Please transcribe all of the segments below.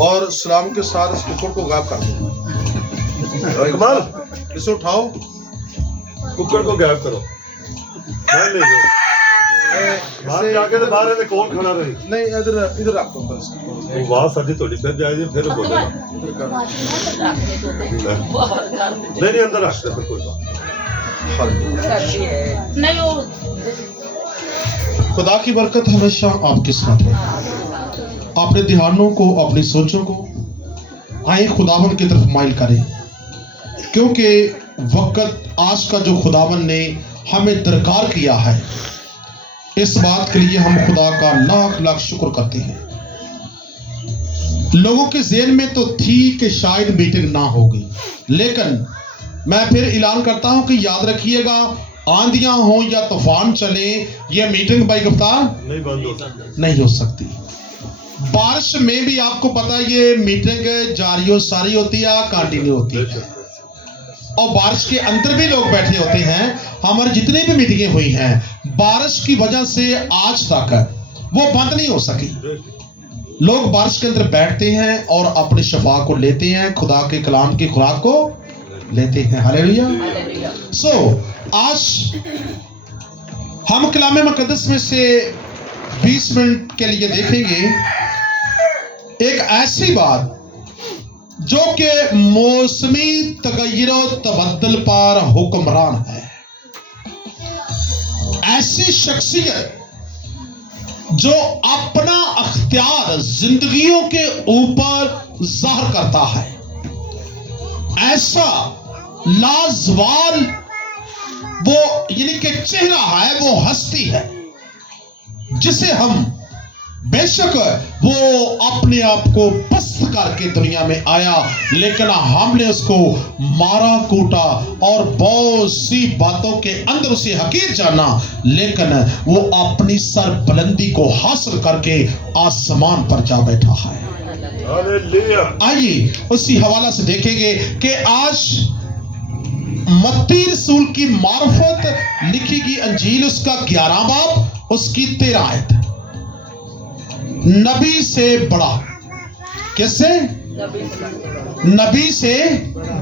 और सलाम के साथ इस कुकर को गायब कर दो। कमाल, इसे उठाओ, कुकर को गायब करो। मैं ले जाओ बाहर जाके तो बाहर कौन खड़ा रही नहीं, इधर इधर रख दो बस। वो आवाज साडी थोड़ी फिर जाएगी, फिर बोलेगा। नहीं अंदर रख दे, फिर कोई बात नहीं। वो खुदा की बरकत हमेशा आपके साथ है। अपने ध्यानों को, अपनी सोचों को आए खुदावन की तरफ माइल करें, क्योंकि वक्त आज का जो खुदावन ने हमें दरकार किया है, इस बात के लिए हम खुदा का लाख लाख शुक्र करते हैं। लोगों के ज़हन में तो थी कि शायद मीटिंग ना होगी, लेकिन मैं फिर ऐलान करता हूं कि याद रखिएगा, आंधियां हो या तूफान चले, ये मीटिंग बाई गिरफ्तार नहीं बंद हो सकता, नहीं हो सकती। बारिश में भी आपको पता है ये मीटिंग जारी सारी होती है, कंटिन्यू होती है, और बारिश के अंदर भी लोग बैठे होते हैं। हमारी जितनी भी मीटिंगें हुई हैं, बारिश की वजह से आज तक वो बंद नहीं हो सकी। लोग बारिश के अंदर बैठते हैं और अपनी शफा को लेते हैं, खुदा के कलाम की खुराक को लेते हैं। हालेलुया। सो आज हम कलाम मुकद्दस में से 20 मिनट के लिए देखेंगे एक ऐसी बात जो कि मौसमी तगय्युर तबद्दुल पर हुक्मरान है। ऐसी शख्सियत जो अपना अख्तियार जिंदगियों के ऊपर ज़ाहिर करता है, ऐसा लाजवाल वो यानी कि चेहरा है, वो हस्ती है जिसे हम बेशक वो अपने आप को पस्त करके दुनिया में आया, लेकिन हमने उसको मारा कूटा और बहुत सी बातों के अंदर उसे हकीर जाना, लेकिन वो अपनी सरबुलंदी को हासिल करके आसमान पर जा बैठा है। आइए उसी हवाला से देखेंगे कि आज मत्ती रसूल की मार्फत लिखी गई अंजील, उसका 11 बाब, उसकी 13 आयत। नबी से बड़ा, कैसे? नबी से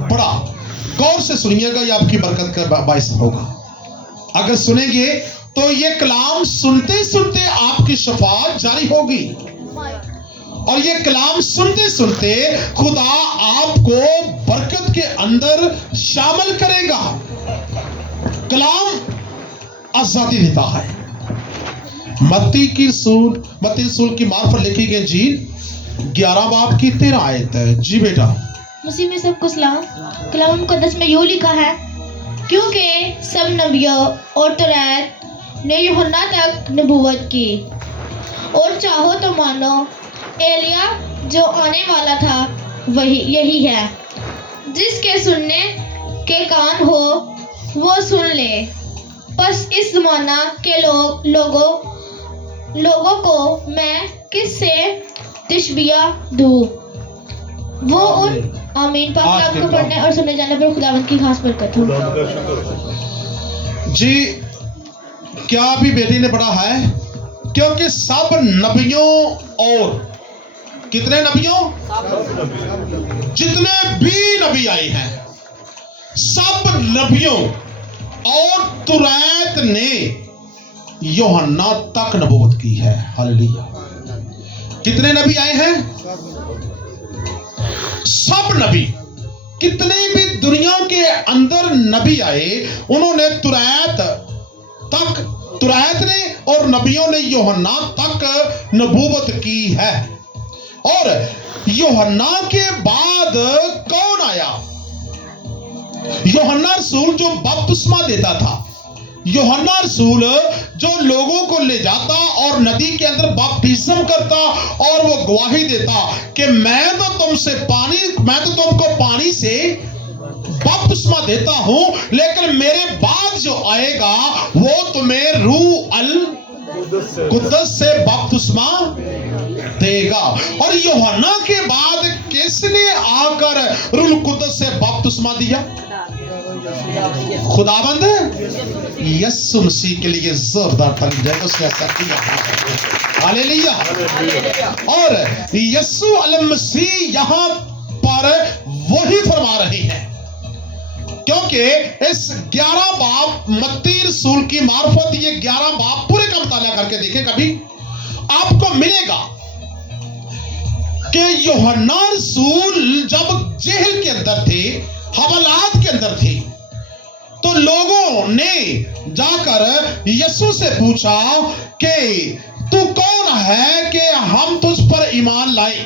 बड़ा। गौर से सुनिएगा, ये आपकी बरकत का बाइस होगा। अगर सुनेंगे तो ये कलाम सुनते सुनते आपकी शफाअत जारी होगी, और ये कलाम सुनते सुनते खुदा आपको बरकत के अंदर शामिल करेगा। कलाम आजादी देता है। मत्ती रसूल की मार्फत लिखी गई अंजील 11 बाब की 13 आयत है। जी बेटा। मसीह में सबको सलाम। कलाम मुकद्दस में यूं लिखा है, क्योंकि सब नबियों और तौरात ने यूहन्ना तक नबूवत की, और चाहो तो मानो एलिया जो आने वाला था वही यही है। जिसके सुनने के कान हो वो सुन ले। बस इस जमाना के लोगों को मैं किससे तशबीह दूं? वो उन आमीन पाक आपको पढ़ने और सुनने जाने पर खुदावंद की खास बरकत हो। जी, क्या अभी बेटी ने पढ़ा है? क्योंकि सब नबियों और कितने नबियों, जितने भी नबी आए हैं, सब नबियों और तौरात ने यूहन्ना तक नबूवत की है। हालेलुया। कितने नबी आए हैं? सब नबी, कितने भी दुनिया के अंदर नबी आए, उन्होंने तौरात ने और नबियों ने यूहन्ना तक नबूवत की है। और यूहन्ना के बाद कौन आया? यूहन्ना रसूल जो बपतिस्मा देता था, यूहन्ना रसूल जो लोगों को ले जाता और नदी के अंदर बपतिस्म करता और वो गवाही देता कि मैं तो तुमको पानी से बपतिस्मा देता हूं, लेकिन मेरे बाद जो आएगा वो तुम्हें रूह अल कुद्दस से बपतिस्मा देगा। और यूहन्ना के बाद किसने आकर रूह कुद्दस से बपतिस्मा दिया? खुदाबंद यीशु मसीह के लिए जोरदार ताली दें। उसने ऐसा किया। हालेलुया। और यीशु अलैहि मसीह यहाँ पर वही फरमा रहे हैं, क्योंकि इस 11 बाब मत्ती रसूल की मार्फत, ये 11 बाब पूरे का मुताला करके देखें कभी, आपको मिलेगा कि यूहन्ना रसूल जब जेल के अंदर थे, हवालात के अंदर थे, तो लोगों ने जाकर यीशु से पूछा कि तू कौन है कि हम तुझ पर ईमान लाए।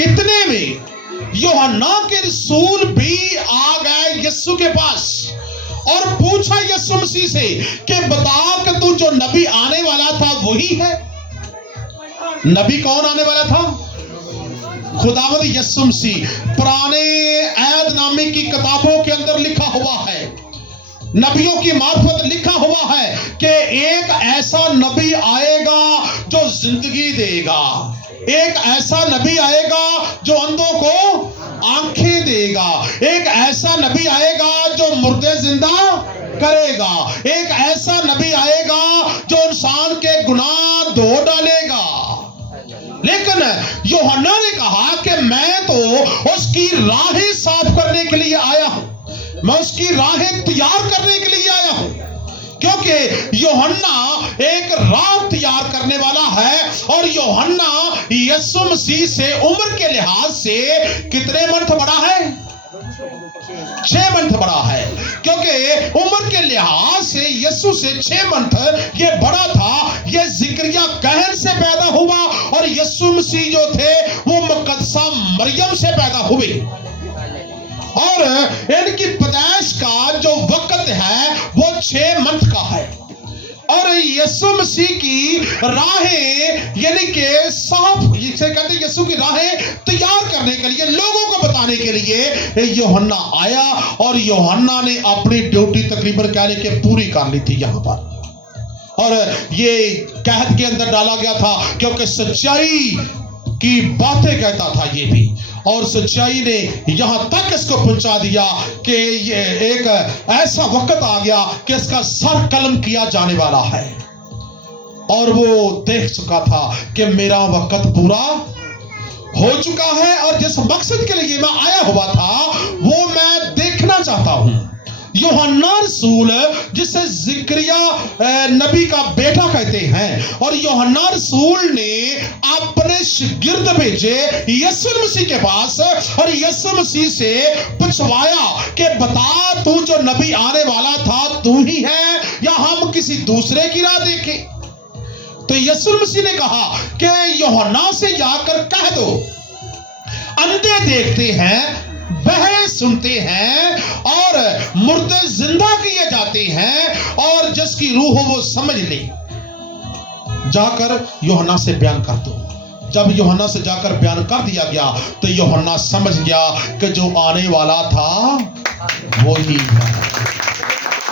इतने में यूहन्ना के रसूल भी आ गए यीशु के पास और पूछा यीशु मसीह से कि बता कि तू जो नबी आने वाला था वही है। नबी कौन आने वाला था? खुदावंद यीशु मसीह। पुराने ऐहदनामे की किताबों के अंदर लिखा हुआ है, नबियों की मार्फत लिखा हुआ है कि एक ऐसा नबी आएगा जो जिंदगी देगा, एक ऐसा नबी आएगा जो अंधों को आंखें देगा, एक ऐसा नबी आएगा जो मुर्दे जिंदा करेगा, एक ऐसा नबी आएगा जो इंसान के गुनाह धो डालेगा। लेकिन यूहन्ना ने कहा कि मैं तो उसकी राहें साफ करने के लिए आया हूं, मैं उसकी राहें तैयार करने के लिए आया हूं, क्योंकि यूहन्ना एक राह तैयार करने वाला है। और यूहन्ना यीशु मसीह से उम्र के लिहाज से कितने मंथ बड़ा है? 6 मंथ बड़ा है, क्योंकि उम्र के लिहाज से यीशु से 6 मंथ ये बड़ा था। ये जिक्रिया कहन से पैदा हुआ और यीशु मसीह जो थे वो मुकद्दसा मरियम से पैदा हुए, और इनकी पैदाइश का जो वक्त है वो 6 मंथ का है। और यीशु मसीह की राहें यानी कि साफ, जिसे कहते हैं यीशु की राहें तैयार करने के लिए, लोगों को बताने के लिए यूहन्ना आया, और यूहन्ना ने अपनी ड्यूटी तकरीबन कह लेके पूरी कर ली थी यहाँ पर। और ये कैद के अंदर डाला गया था क्योंकि सच्चाई की बातें कहता था ये भी, और सच्चाई ने यहां तक इसको पहुंचा दिया कि ये एक ऐसा वक्त आ गया कि इसका सर कलम किया जाने वाला है। और वो देख चुका था कि मेरा वक्त पूरा हो चुका है, और जिस मकसद के लिए मैं आया हुआ था वो मैं देखना चाहता हूं। यूहन्ना रसूल, जिसे जिक्रिया नबी का बेटा कहते हैं, और यूहन्ना रसूल ने अपने शागिर्द भेजे यीशु मसीह के पास, और यीशु मसीह से पूछवाया कि बता तू जो नबी आने वाला था तू ही है या हम किसी दूसरे की राह देखें। तो यीशु मसीह ने कहा कि यूहन्ना से जाकर कह दो, अंधे देखते हैं, बहरे सुनते हैं, और मुर्दे जिंदा किए जाते हैं, और जिसकी रूह हो वो समझ ले। जाकर यूहन्ना से बयान कर दो। जब यूहन्ना से जाकर बयान कर दिया गया तो यूहन्ना समझ गया कि जो आने वाला था वो ही है।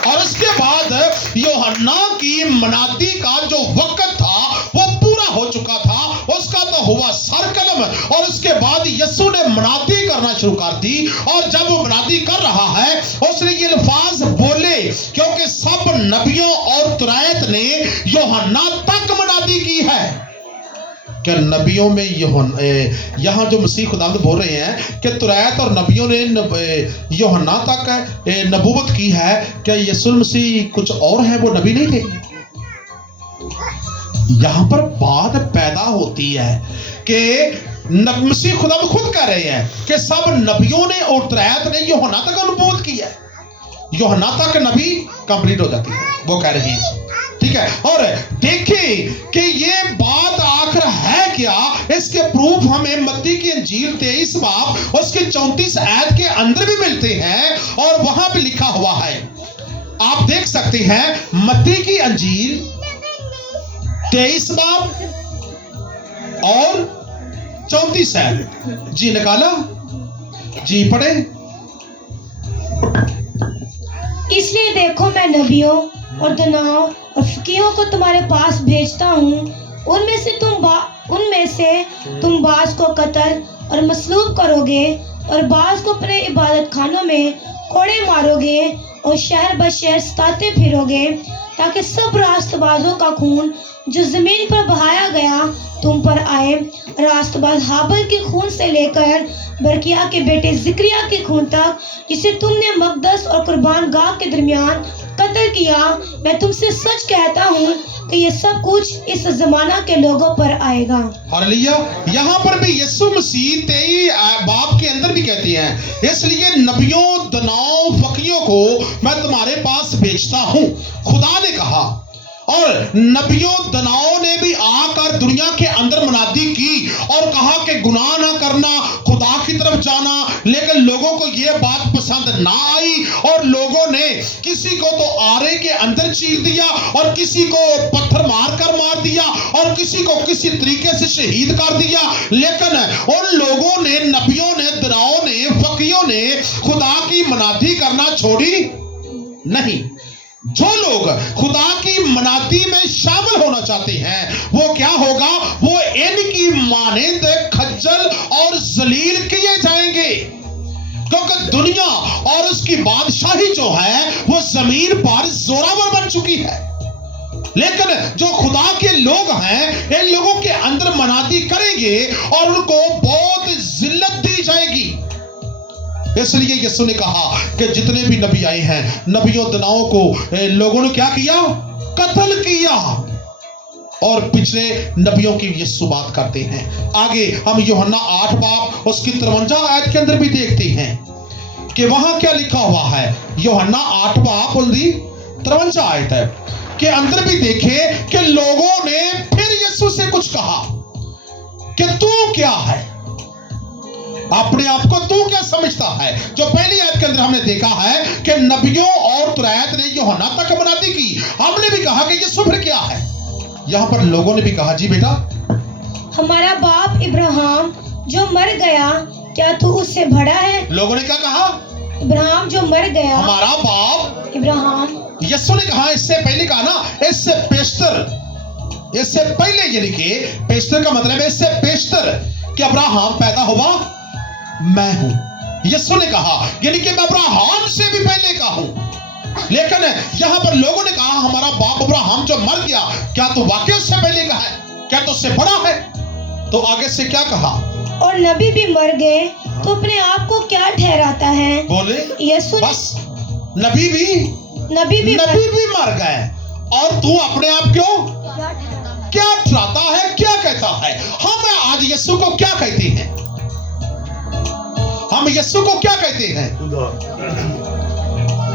और उसके बाद यूहन्ना की मनादी का जो वक्त था वो पूरा हो चुका था, उसका तो हुआ सरकलम। और उसके बाद यीशु ने मनादी करना शुरू कर दी, और जब वो मनादी कर रहा है उसने ये अल्फाज बोले, क्योंकि सब नबियों और तुरैत ने यूहन्ना तक मनादी की है कि नबियों में यहाँ जो मसीह खुदावंद बोल रहे हैं कि तुरैत और नबियों ने यूहन्ना तक नबूवत की है कि यीशु मसीह कुछ और है, वो नबी नहीं थे। यहाँ पर बात पैदा होती है कि मसीह खुदावंद खुद कह रहे हैं कि सब नबियों ने और तुरैत ने यूहन्ना तक नबूवत की है, यूहन्ना तक नबी कंप्लीट हो जाती है, वो कह रहे हैं। ठीक है, और देखें कि ये बात आखिर है क्या, इसके प्रूफ हमें मत्ती की इंजील 23 बाब उसके 34 आयत के अंदर भी मिलते हैं, और वहां पे लिखा हुआ है, आप देख सकते हैं मत्ती की इंजील 23 बाब और 34 आयत। जी निकाला, जी पढ़े। इसलिए देखो मैं नबियों और दनाओं और फकीहों को तुम्हारे पास भेजता हूँ, उनमें से तुम बाज को कत्ल और मसलूब करोगे, और बाज को अपने इबादत खानों में कोड़े मारोगे, और शहर ब शहर सताते फिरोगे, ताकि सब रास्तबाजों का खून जो जमीन पर बहाया गया तुम पर आए। रास्तबाज हाबिल के खून से लेकर बरकिया के बेटे जिक्रिया के खून तक, जिसे तुमने मकदस और कुर्बान गाह के दरमियान कत्ल किया, मैं तुमसे सच कहता हूँ कि ये सब कुछ इस जमाना के लोगों पर आएगा। हालेलुया। यहाँ पर भी यीशु मसीह 23 बाब के अंदर भी कहते हैं, इसलिए नबियों, दनाओं, फकीरों को मैं तुम्हारे पास भेजता हूँ, खुदा ने कहा। और नबियों, दनाओं ने भी आकर दुनिया के अंदर मुनादी की और कहा कि गुनाह ना करना, खुदा की तरफ जाना, लेकिन लोगों को यह बात पसंद ना आई और लोगों ने किसी को तो आरे के अंदर चीर दिया और किसी को पत्थर मार दिया और किसी को किसी तरीके से शहीद कर दिया। लेकिन उन लोगों ने, नबियों ने, दनाओं ने, फकीरों ने खुदा की मुनादी करना छोड़ी नहीं। जो लोग खुदा की मनादी में शामिल होना चाहते हैं, वो क्या होगा, वो इनकी मानिंद खज्जल और जलील किए जाएंगे, क्योंकि दुनिया और उसकी बादशाही जो है वो जमीन पर जोरावर बन चुकी है। लेकिन जो खुदा के लोग हैं, इन लोगों के अंदर मनादी करेंगे और उनको बहुत जिल्लत दी जाएगी। इसलिए यीशु ने कहा कि जितने भी नबी आए हैं, नबियों, दनाओं को लोगों ने क्या किया, कत्ल किया। और पिछले नबियों की यीशु बात करते हैं। आगे हम यूहन्ना 8 बाब उसकी 53 आयत के अंदर भी देखते हैं कि वहां क्या लिखा हुआ है। यूहन्ना 8 बाब उसकी 53 आयत है के अंदर भी देखे कि लोगों ने फिर यीशु से कुछ कहा कि तू क्या है, अपने आप को तू क्या समझता है। जो पहली आयत के अंदर हमने देखा है कि नबियों और तुरैत ने यूहन्ना तक मुनादी की, हमने भी कहा कि यीशु फिर क्या है। यहां पर लोगों ने भी कहा, जी बेटा, हमारा बाप इब्राहिम जो मर गया, क्या तू उससे बड़ा है। लोगों ने क्या कहा, इब्राहिम जो मर गया, हमारा बाप इब्राहिम। यीशु ने कहा, इससे पहले कहा ना, इससे पेशतर, इससे पहले, यानी कि पेशतर का मतलब है इससे पेशतर कि अब्राहम पैदा हुआ मैं हूं। यीशु ने कहा, यानी कि मैं अब्राहम से भी पहले का हूं। लेकिन यहां पर लोगों ने कहा, हमारा बाप अब्राहम जो मर गया, क्या तो वाकई उससे पहले का है, क्या तो उससे बड़ा है। तो आगे से क्या कहा, और नबी भी मर गए तो अपने आप को क्या ठहराता है। बोले यीशु बस नबी भी मर गए और तू अपने आप क्यों क्या ठहराता है, क्या कहता है। हम आज यीशु को क्या कहते हैं, हम यीशु को क्या कहते हैं।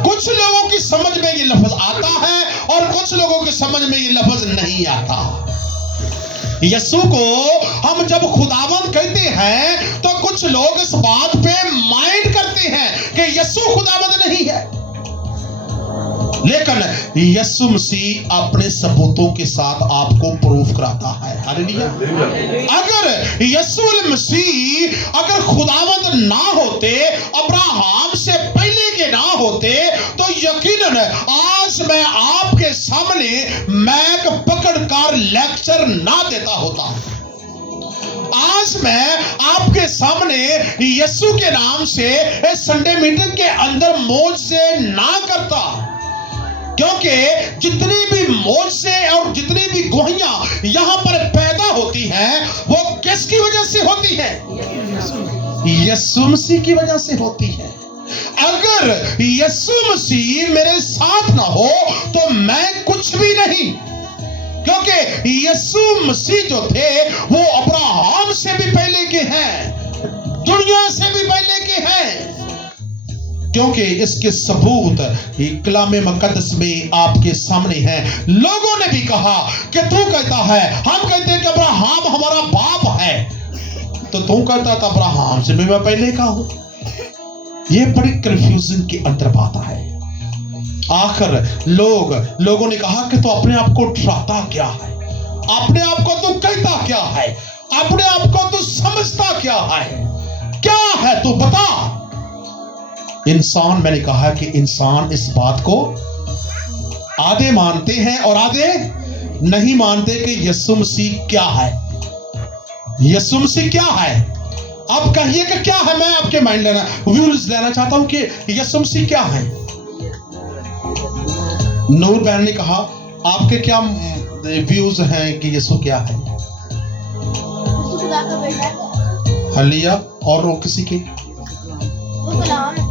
कुछ लोगों की समझ में ये लफ्ज आता है और कुछ लोगों की समझ में ये लफ्ज नहीं आता। यीशु को हम जब खुदावंद कहते हैं तो कुछ लोग इस बात पे माइंड करते हैं कि यीशु खुदावंद नहीं है। लेकिन यीशु मसीह अपने सबूतों के साथ आपको प्रूफ कराता है। हालेलुया। अगर यीशु मसीह अगर खुदावंद ना होते, अब्राहम से पहले के ना होते, तो यकीनन आज मैं आपके सामने मैक पकड़कर लेक्चर ना देता होता। आज मैं आपके सामने यीशु के नाम से संडे मीटिंग के अंदर मौज से ना करता, क्योंकि जितनी भी मौज से और जितनी भी गवाहियां यहां पर पैदा होती हैं, वो किसकी वजह से होती है, यीशु मसीह की वजह से होती है। अगर यीशु मसीह मेरे साथ ना हो तो मैं कुछ भी नहीं, क्योंकि यीशु मसीह जो थे वो अब्राहम से भी पहले के हैं, दुनिया से भी पहले के हैं। क्योंकि इसके सबूत कलाम मुकद्दस में आपके सामने हैं। लोगों ने भी कहा कि तू कहता है, हम कहते हैं कि अब्राहम हमारा बाप है, तो तू कहता था अब्राहम से भी मैं पहले का हूं। ये बड़ी कंफ्यूजन के अंदर बात है। आखिर लोगों ने कहा कि तू अपने आप को डराता क्या है, अपने आप को तू कहता क्या है, अपने आप को तू समझता क्या है तू बता। इंसान, मैंने कहा कि इंसान इस बात को आधे मानते हैं और आधे नहीं मानते कि यीशु मसीह क्या है। यीशु मसीह क्या है, अब कहिए कि क्या है। मैं आपके माइंड व्यूज लेना चाहता हूं कि यीशु मसीह क्या है। नूर बहन ने कहा, आपके क्या व्यूज हैं कि यीशु क्या है? यीशु खुदा का बेटा है। हालेलुया। और वो किसी के वो कलाम है।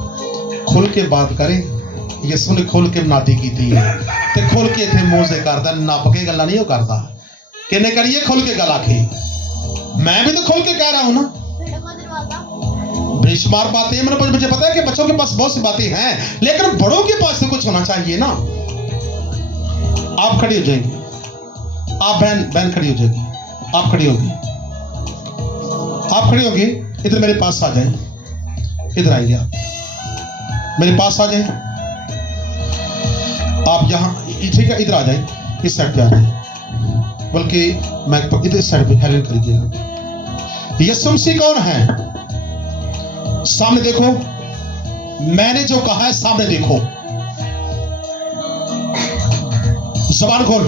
खुल के बात करें। यीशु ने खुल के नाती की थी ते खुल के थे मुंह से करता, नप के गल्ला नहीं वो करता। किन्ने करिए खुल के गल आखी। मैं भी तो खुल के कह रहा हूं ना। बेशुमार बातें मुझे पता है कि बच्चों के पास बहुत सी बातें हैं, लेकिन बड़ों के पास तो कुछ होना चाहिए ना। आप खड़ी हो जाएंगे, आप बहन खड़ी हो जाएगी, आप खड़ी होगी, आप खड़ी होगी। इधर मेरे पास आ जाए, इधर आइए, आप मेरे पास आ जाए। आप यहाँ ठीक है, इधर आ जाए, इस साइड पे आ जाए, बल्कि मैं इधर साइड पे हेलन करिए। यीशु मसीह कौन है? सामने देखो, मैंने जो कहा है सामने देखो, ज़बान खोल।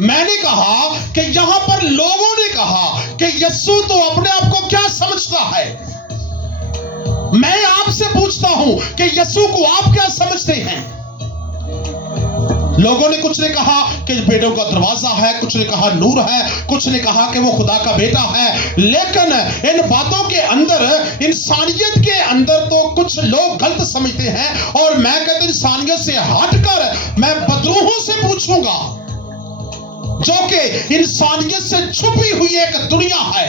मैंने कहा कि यहां पर लोगों ने कहा कि यीशु तो अपने आप को क्या समझता है। मैं आपसे पूछता हूं कि यीशु को आप क्या समझते हैं? लोगों ने कुछ ने कहा कि बेटों का दरवाजा है, कुछ ने कहा नूर है, कुछ ने कहा कि वो खुदा का बेटा है। लेकिन इन बातों के अंदर, इंसानियत के अंदर तो कुछ लोग गलत समझते हैं। और मैं कहता हूं इंसानियत से हटकर मैं बदरूहों से पूछूंगा, जो कि इंसानियत से छुपी हुई एक दुनिया है।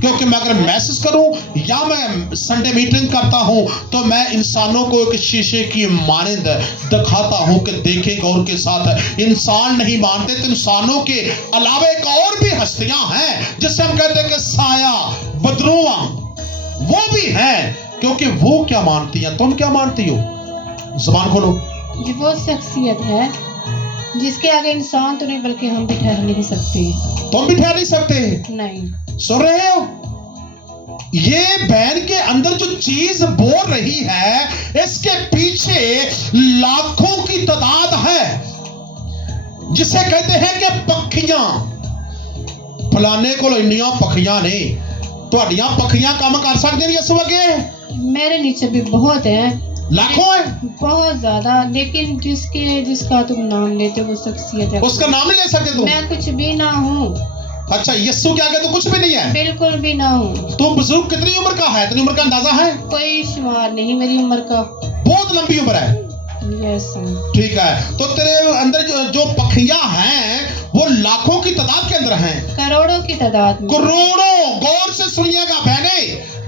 क्योंकि मैं अगर मैसेज करूं या मैं संडे मीटिंग करता हूं तो मैं इंसानों को एक शीशे की मानंद दिखाता हूं कि देखें गौर के साथ। इंसान नहीं मानते तो इंसानों के अलावा एक और भी हस्तियां हैं जिसे हम कहते हैं कि साया, बदरुआ, वो भी हैं। क्योंकि वो क्या मानती हैं, तुम क्या मानती हो? जुबान खोलो। ये वो शख्सियत है जिसके आगे इंसान तो नहीं बल्कि हम भी ठहर नहीं सकते। तुम भी ठहर नहीं सकते? नहीं। सुन रहे हो? ये बहन के अंदर जो चीज बोल रही है, इसके पीछे लाखों की तादाद है, जिसे कहते हैं कि पखियां। फलाने को इंनियां पखियां ने, तुहाडियां पखियां काम कर सकते हैं इस वक्त? मेरे नीचे भी बहुत है, लाखों है, बहुत ज्यादा। लेकिन जिसका तुम नाम लेते हो वो शख्सियत है। उसका नाम नहीं ले सकते तुम? मैं कुछ भी ना हूँ। अच्छा, यीशु के आगे तो कुछ भी नहीं है? बिल्कुल भी ना हूँ। तो बुजुर्ग कितनी उम्र का है? इतनी उम्र का अंदाजा है? कोई शुमार नहीं मेरी उम्र का। बहुत लंबी उम्र है। यस। ठीक है, तो तेरे अंदर जो पखियां हैं वो लाखों की तादाद के अंदर हैं, करोड़ों की तादाद में। करोड़ों। गौर से सुनिएगा बहने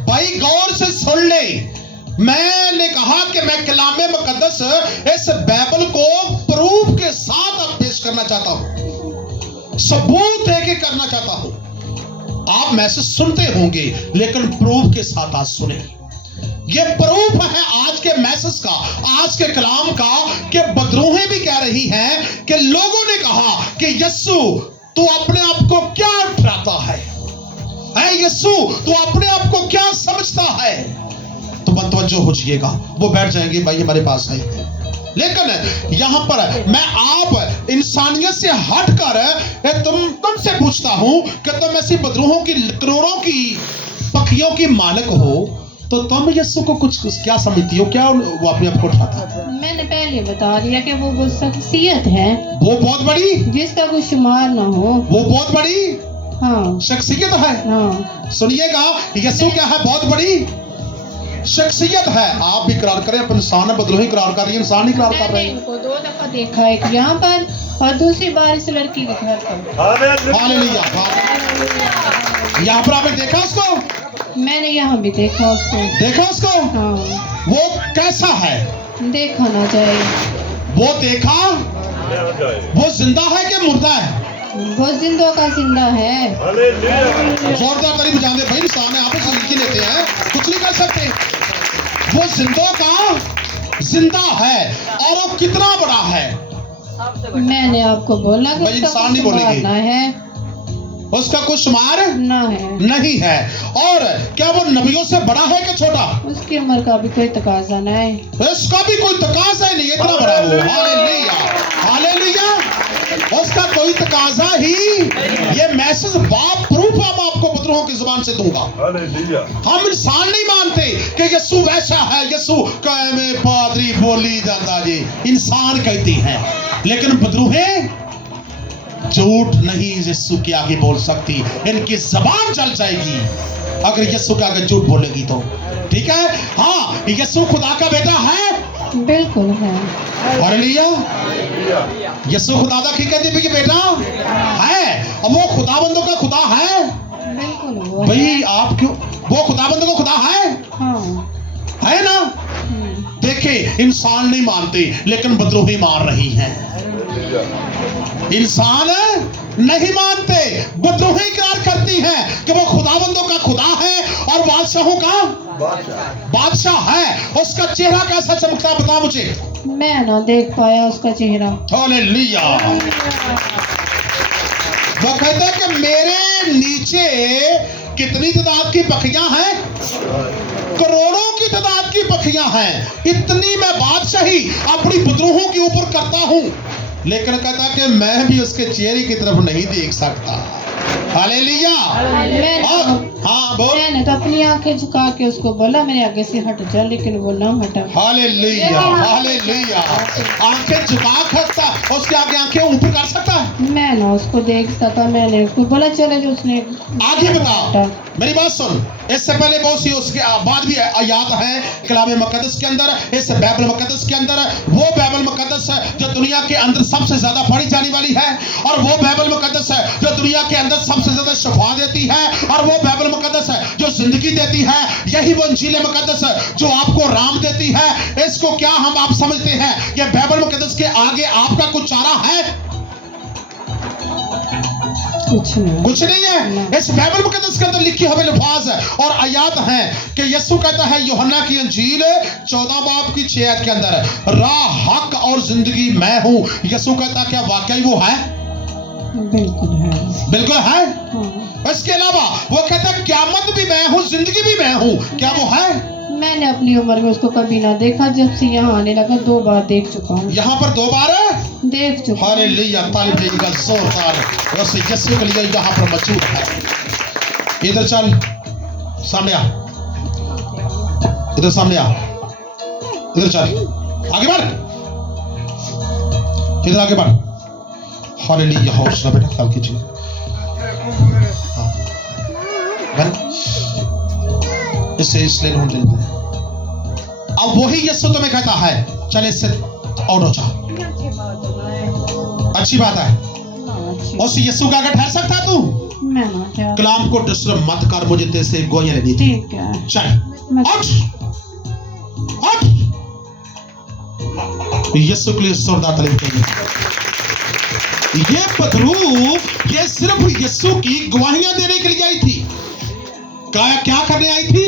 भाई, गौर से सुन ले। मैंने कहा कि मैं कलामे मुकद्दस इस बाइबल को प्रूफ के साथ अब पेश करना चाहता हूं, सबूत देके करना चाहता हूं। आप मैसेज सुनते होंगे लेकिन प्रूफ के साथ आज सुने। ये प्रूफ है आज के मैसेज का, आज के कलाम का, कि बदरूहें भी कह रही हैं कि लोगों ने कहा कि यीशु तू अपने आप को क्या ठहराता है? ऐ यीशु तू अपने आप को क्या समझता है? तो मतवज्जो हो जाइएगा। वो बैठ जाएंगे भाई हमारे पास है। लेकिन यहां पर मैं आप इंसानियत से हटकर तुमसे पूछता हूं कि तुम ऐसी बदरूहों की, करोड़ों की पखियों की मालिक हो, तो तुम यीशु को कुछ क्या समझती हो? क्या वो अपने आप को उठाता है? मैंने पहले बता दिया कि वो शख्सियत है, वो बहुत बड़ी, जिसका कोई शुमार ना हो। वो बहुत बड़ी हाँ शख्सियत है। हाँ। सुनिएगा, यीशु क्या है? बहुत बड़ी शख्सियत है। आप भी करार करें, आप इंसान है, बदरूही करार कर रही है, इंसान ही करार कर रहे मैंने हैं। इनको 2 दफा देखा, एक यहाँ पर और दूसरी बार इस लड़की के घर पर। हालेलुया। यहाँ पर आपने देखा उसको? मैंने यहाँ भी देखा उसको। देखा उसको? हाँ। वो कैसा है? देखा ना जाए। वो देखा? वो जिंदा है कि मुर्दा है? वो जिंदों का जिंदा है। जोरदार तारीफ जान दे भाई, इंसान है, आप जिंदगी लेते हैं, कुछ नहीं कर सकते। वो जिंदों का जिंदा है। और वो कितना बड़ा है? मैंने आपको बोला कि भाई उसका इंसान नहीं कुछ बोलेगी। शुमार ना है। उसका कुछ शुमार ना है। नहीं है। और क्या वो नबियों से बड़ा है कि छोटा? उसकी उम्र का भी कोई तकाजा ना है। उसका भी कोई तकाजा ही नहीं, इतना बड़ा वो। Hallelujah, hallelujah. उसका कोई तकाजा ही। ये मैसेज बाप प्रूफ हम आपको बदरूहों की जुबान से दूंगा। हम इंसान नहीं मानते कि यीशु वैसा है, यीशु में पादरी बोली जाता जी, इंसान कहती है। लेकिन बदरूहें झूठ नहीं यीशु के आगे बोल सकती, इनकी जबान जल जाएगी अगर यीशु के आगे झूठ बोलेगी तो। ठीक है, हाँ, यीशु खुदा का बेटा है, बिल्कुल है। हालेलुया। यीशु खुदा का की कहती है कि बेटा है, और वो खुदाबंदों का खुदा है। बिल्कुल वो भाई है। आप क्यों, वो खुदाबंदों का खुदा है ना? देखिए, इंसान नहीं मानते लेकिन बदरूही मार रही हैं। इंसान नहीं मानते, बदरूही इकरार करती हैं कि वो खुदाबंदों का खुदा है और बादशाहों का बादशाह है। उसका चेहरा कैसा चमकता, बता मुझे। मैं ना देख पाया उसका चेहरा। हालेलुया। वो कहते हैं कि मेरे नीचे कितनी तादाद की पखियां हैं, करोड़ों की तादाद की पखियां हैं। इतनी मैं बादशाही अपनी बदरूहों के ऊपर करता हूं, लेकिन कहता कि मैं भी उसके चेहरे की तरफ नहीं देख सकता। हालेलुया। हाँ बोल। मैंने तो अपनी आंखें झुका के उसको बोला मेरे आगे से हट जा, लेकिन वो ना हटा। Hallelujah, hallelujah. आंखें झुका सकता, उसके आगे आंखें ऊपर कर सकता है। मैं ना उसको देख सका, मैंने उसको बोला चले जो, उसने आगे बता, मेरी बात सुन। इससे पहले बहुत सी उसके बाद भी आयात है कलाम मुकद्दस के अंदर, इस बाइबल मुकद्दस के अंदर। वो बाइबल मुकद्दस है जो दुनिया के अंदर सबसे ज्यादा पढ़ी जाने वाली है, और वो बाइबल मुकद्दस है जो दुनिया के अंदर सबसे ज्यादा शफा देती है, और वो बाइबल मुकद्दस है जो जिंदगी देती है। यही वो इंजील मुकद्दस है जो आपको राम देती है। इसको क्या हम आप समझते हैं कि बाइबल मुकद्दस के आगे आपका कुछ चारा है? कुछ नहीं है। इस बाइबल मुकद्दस के अंदर लिखी हुई अल्फाज है और आयात है कि यीशु कहता है यूहन्ना की इंजील 14 बाब की 6 आयत के अंदर, राह, हक और जिंदगी मैं हूं। यीशु कहता क्या वाकई वो है? बिल्कुल है, बिल्कुल है। हाँ। इसके अलावा वो कहता है क़यामत भी मैं हूं, जिंदगी भी मैं हूं। क्या वो है? मैंने अपनी उम्र में उसको कभी ना देखा, जब से यहाँ आने लगा 2 बार देख चुका हूँ। यहाँ पर 2 बार देख चुका हूँ। हालेलुया। तालिब का जोरदार वैसे यीशु के लिए यहाँ पर मौजूद है। इधर चल, सामने आ, इधर सामने आ, इधर चल, आगे बढ़, इधर आगे बढ़। हालेलुया। हौसला बेटा, ख्याल कीजिए। इससे इसलिए ढूंढ लेते हैं। अब वही यीशु तुम्हें कहता है चल इससे और हो जा। अच्छी बात है। उस यीशु का आगे ठहर सकता है तू? मैं ना क्या। कलाम को डिस्टर्ब मत कर, मुझे तेरे से गोलियां लेनी थी। ठीक है। चल उठ, उठ। यीशु के लिए जोरदार तालिब करेंगे। ये बदरूह ये सिर्फ यीशु की गवाहियां देने के लिए आई थी। क्या करने आई थी?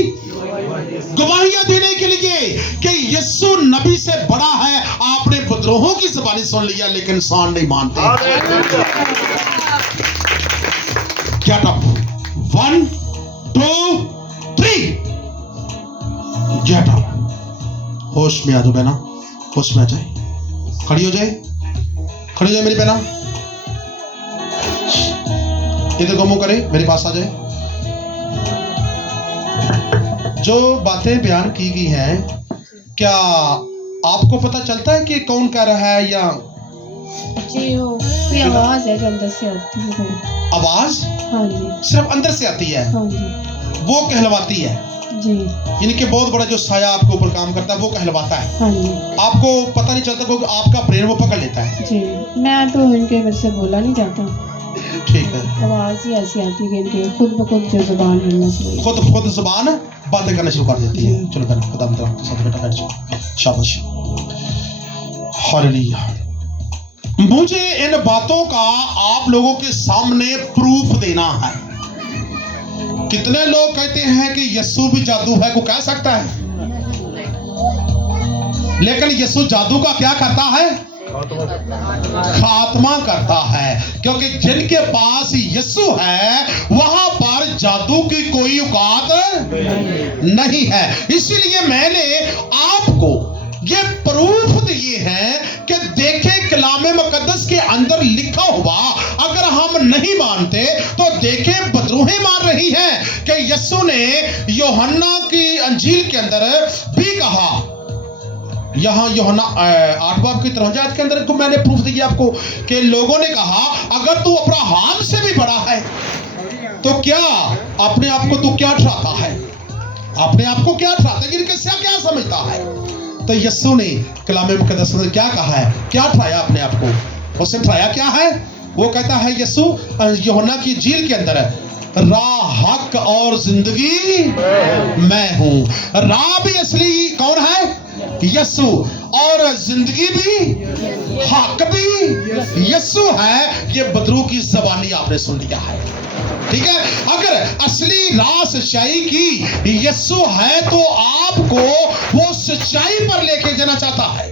गवाहियां देने के लिए कि यीशु नबी से बड़ा है। आपने बदरूहों की ज़बानी सुन लिया लेकिन इंसान नहीं मानते। Get up, 1 2 3, get up. होश में आ जाओ बहना, होश में आ जाए, खड़ी हो जाए, खड़ी हो जाए मेरी बहना। इधर को मुंह करे, मेरे पास आ जाए। जो बातें बयान की गई हैं, क्या आपको पता चलता है कि कौन कह रहा है? या जी वो कोई आवाज है जो अंदर से आती है। कोई आवाज हाँ जी, सिर्फ अंदर से आती है, हाँ जी, वो कहलवाती है। जी इनके बहुत बड़ा जो साया आपके ऊपर काम करता है वो कहलवाता है। हाँ जी, आपको पता नहीं चलता, क्योंकि आपका ब्रेन वो पकड़ लेता है। जी। मैं तो इनके घर से बोला नहीं जाता, ठीक है। आवाज ही ऐसी आती है कि इनके खुद ब खुद जो जुबान हिलना चाहिए, खुद जुबान बातें करना शुरू कर देती है। चलो बहन, खुदा के साथ बेटा बैठ जाओ, शाबाश। हालेलुया। मुझे इन बातों का आप लोगों के सामने प्रूफ देना है। कितने लोग कहते हैं कि यीशु भी जादू है, को कह सकता है, लेकिन यीशु जादू का क्या करता है? खात्मा करता है। क्योंकि जिनके पास यीशु है वहां पर जादू की कोई औकात नहीं है। इसीलिए मैंने आपको ये प्रूफ दिए हैं कि देखें कलाम मुकद्दस के अंदर लिखा हुआ, अगर हम नहीं मानते तो देखें बदरूहें मान रही हैं कि यीशु ने यूहन्ना की अंजील के अंदर भी कहा यहाँ यूहन्ना 8 बाब की 53 के अंदर को मैंने प्रूफ दिया आपको कि लोगों ने कहा अगर तू अब्राहम से भी बड़ा है तो क्या अपने आप को तू क्या ठहराता है, अपने आप को क्या ठहराता है, किससे क्या समझता है। तो यीशु ने कलाम मुकद्दस में क्या कहा है, क्या ठहराया अपने आप को, उसने ठहराया क्या है। वो कहता है यीशु यूहन्ना की इंजील के अंदर राह हक और जिंदगी मैं हूं। राह भी असली कौन है, यीशु, और जिंदगी भी हक भी यीशु है। ये बदरू की ज़बानी आपने सुन लिया है, ठीक है। अगर असली राह सच्चाई की यीशु है तो आपको वो सच्चाई पर लेके जाना चाहता है।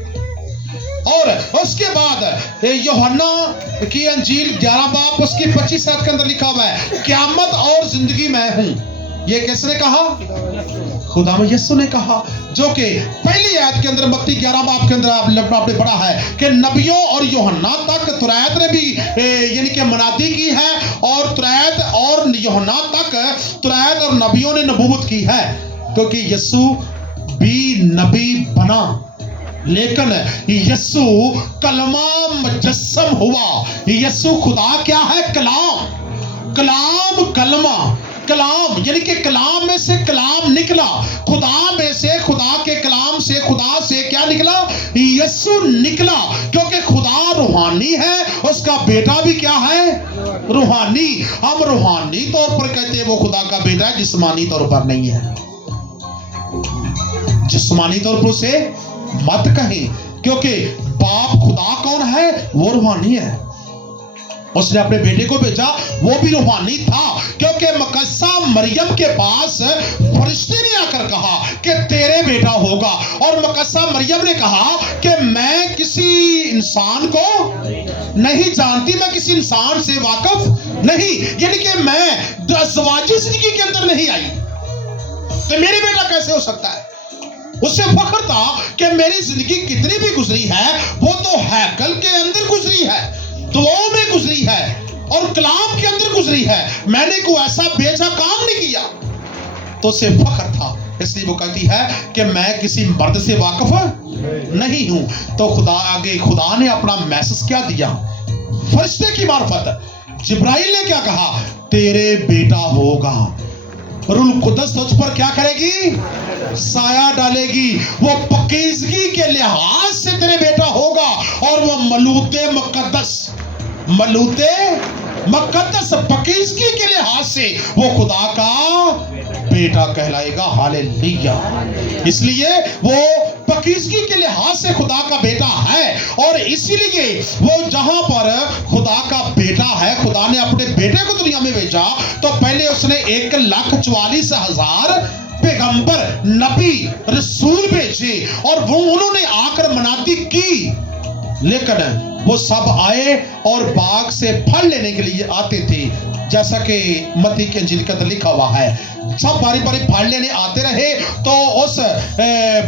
और उसके बाद यूहन्ना की अंजील 11 बाब उसकी 25 आयत के अंदर लिखा हुआ है क़यामत और जिंदगी मैं हूं। ये किसने कहा, खुदा में यीशु ने कहा, जो कि पहली आयत के अंदर मत्ती 11 बाब के अंदर आपने पढ़ा है कि नबियों और यूहन्ना तक तुरैत ने भी यानी कि मनादी की है, और तुरैत और यूहन्ना तक तुरैत और नबियों ने नबूवत की है, क्योंकि यीशु भी नबी बना, लेकिन यीशु कलमा मुजस्सम हुआ। यीशु खुदा क्या है, कलाम, कलाम कलमा, कलाम यानी कि कलाम में से कलाम निकला, खुदा में से, खुदा के कलाम से, खुदा से क्या निकला, यीशु निकला। क्योंकि खुदा रूहानी है, उसका बेटा भी क्या है, रूहानी। हम रूहानी तौर पर कहते हैं वो खुदा का बेटा है, जिस्मानी तौर पर नहीं है। जिस्मानी तौर पर उसे मत कहें, क्योंकि बाप खुदा कौन है, वो रूहानी है। उसने अपने बेटे को भेजा, वो भी रूहानी था, क्योंकि मकद्दसा मरियम के पास फरिश्ते ने आकर कहा कि तेरे बेटा होगा, और मकद्दसा मरियम ने कहा कि मैं किसी इंसान को नहीं जानती, मैं किसी इंसान से वाकिफ नहीं, यानी कि मैं अज़वाजी जिंदगी के अंदर नहीं आई, तो मेरे बेटा कैसे हो सकता है। उससे फख्र था कि मेरी जिंदगी कितनी भी गुजरी है वो तो हैकल के अंदर गुजरी है, दुआओं में गुजरी है, और कलाम के अंदर गुजरी है, मैंने कोई ऐसा बेजा काम नहीं किया। तो उसे फख्र था, इसलिए वो कहती है कि मैं किसी मर्द से वाकिफ नहीं हूं। तो खुदा आगे खुदा ने अपना मैसेज क्या दिया, फरिश्ते की मार्फत जिब्राइल ने क्या कहा, तेरे बेटा होगा, रूह कुद्दस तुझ पर क्या करेगी, साया डालेगी, वो पकीज़गी के लिहाज से तेरे बेटा होगा, और वो मलूते मुकद्दस, मलूते मुकद्दस पकीज़गी के लिहाज से वो खुदा का बेटा कहलाएगा। हालेलुया। इसलिए वो पकीज़गी के लिहाज से खुदा का बेटा है, और इसीलिए वो जहां पर खुदा का बेटा है, खुदा ने अपने बेटे को दुनिया में भेजा, तो पहले उसने 1,44,000 पैगंबर, नबी, रसूल भेजे, और वो उन्होंने आकर मनाती की, लेकिन वो सब आए और बाग से फल लेने के लिए आते थे, जैसा कि मत्ती की इंजील के अंदर लिखा हुआ है। सब बारी बारी फल लेने आते रहे, तो उस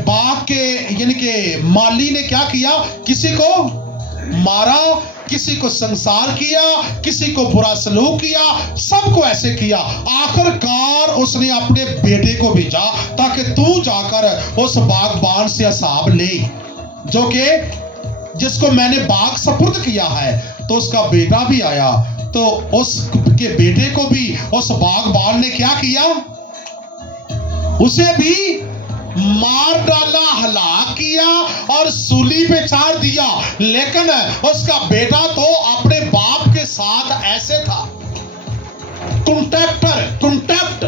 बाग के यानी कि माली ने क्या किया, किसी को मारा, किसी को संसार किया, किसी को बुरा सलूक किया, सबको ऐसे किया। आखिरकार उसने अपने बेटे को भेजा ताकि तू जाकर उस बागबान से हिसाब ले, जो कि जिसको मैंने बाग सपुर्द किया है। तो उसका बेटा भी आया, तो उसके बेटे को भी उस बागबान ने क्या किया, उसे भी मार डाला, हलाक किया और सूली पे चाड़ दिया। लेकिन उसका बेटा तो अपने बाप के साथ ऐसे था, कॉन्टैक्ट,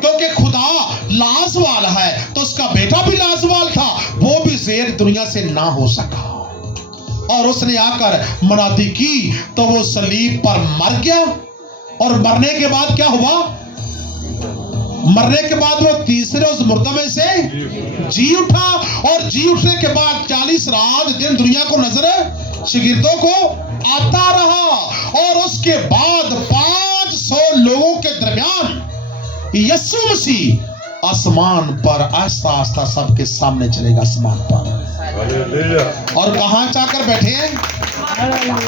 क्योंकि खुदा लाजवाल है, तो उसका बेटा भी लाजवाल था, वो भी ज़ेर दुनिया से ना हो सका, और उसने आकर मनादी की, तो वो सलीब पर मर गया, और मरने के बाद क्या हुआ, मरने के बाद वो तीसरे उस मुर्दे में से जी उठा, और जी उठने के बाद 40 रात दिन दुनिया को नजर शागिर्दों को आता रहा, और उसके बाद 500 लोगों के दरमियान यीशु मसीह आसमान पर आस्ता आस्ता सबके सामने चलेगा, आसमान पर। और कहां जाकर बैठे हैं,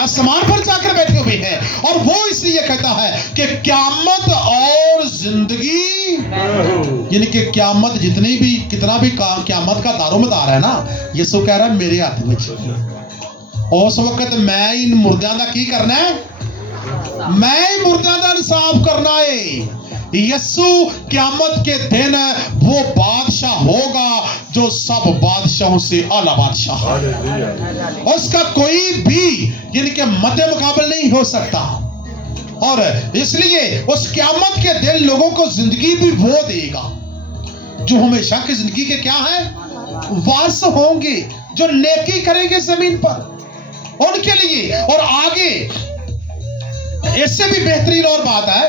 आसमान पर जाकर बैठे हुए हैं, और वो इसलिए कहता है कि क़यामत और जिंदगी यानी कि क्यामत जितनी भी कितना भी क्यामत का दारोमदार है ना, यीशु कह रहा है मेरे हाथ में। उस वक्त मैं इन मुर्दियां दा की करना है, मैं ही मुर्दियां दा इंसाफ करना है। यीशु क्यामत के दिन वो बादशाह होगा जो सब बादशाहों से आला बादशाह है। उसका कोई भी यानी कि मद्दे मुकाबले नहीं हो सकता। और इसलिए उस क्यामत के दिन लोगों को जिंदगी भी वो देगा जो हमेशा की जिंदगी के क्या है, वारिस होंगे, जो नेकी करेंगे जमीन पर उनके लिए। और आगे इससे भी बेहतरीन और बात है,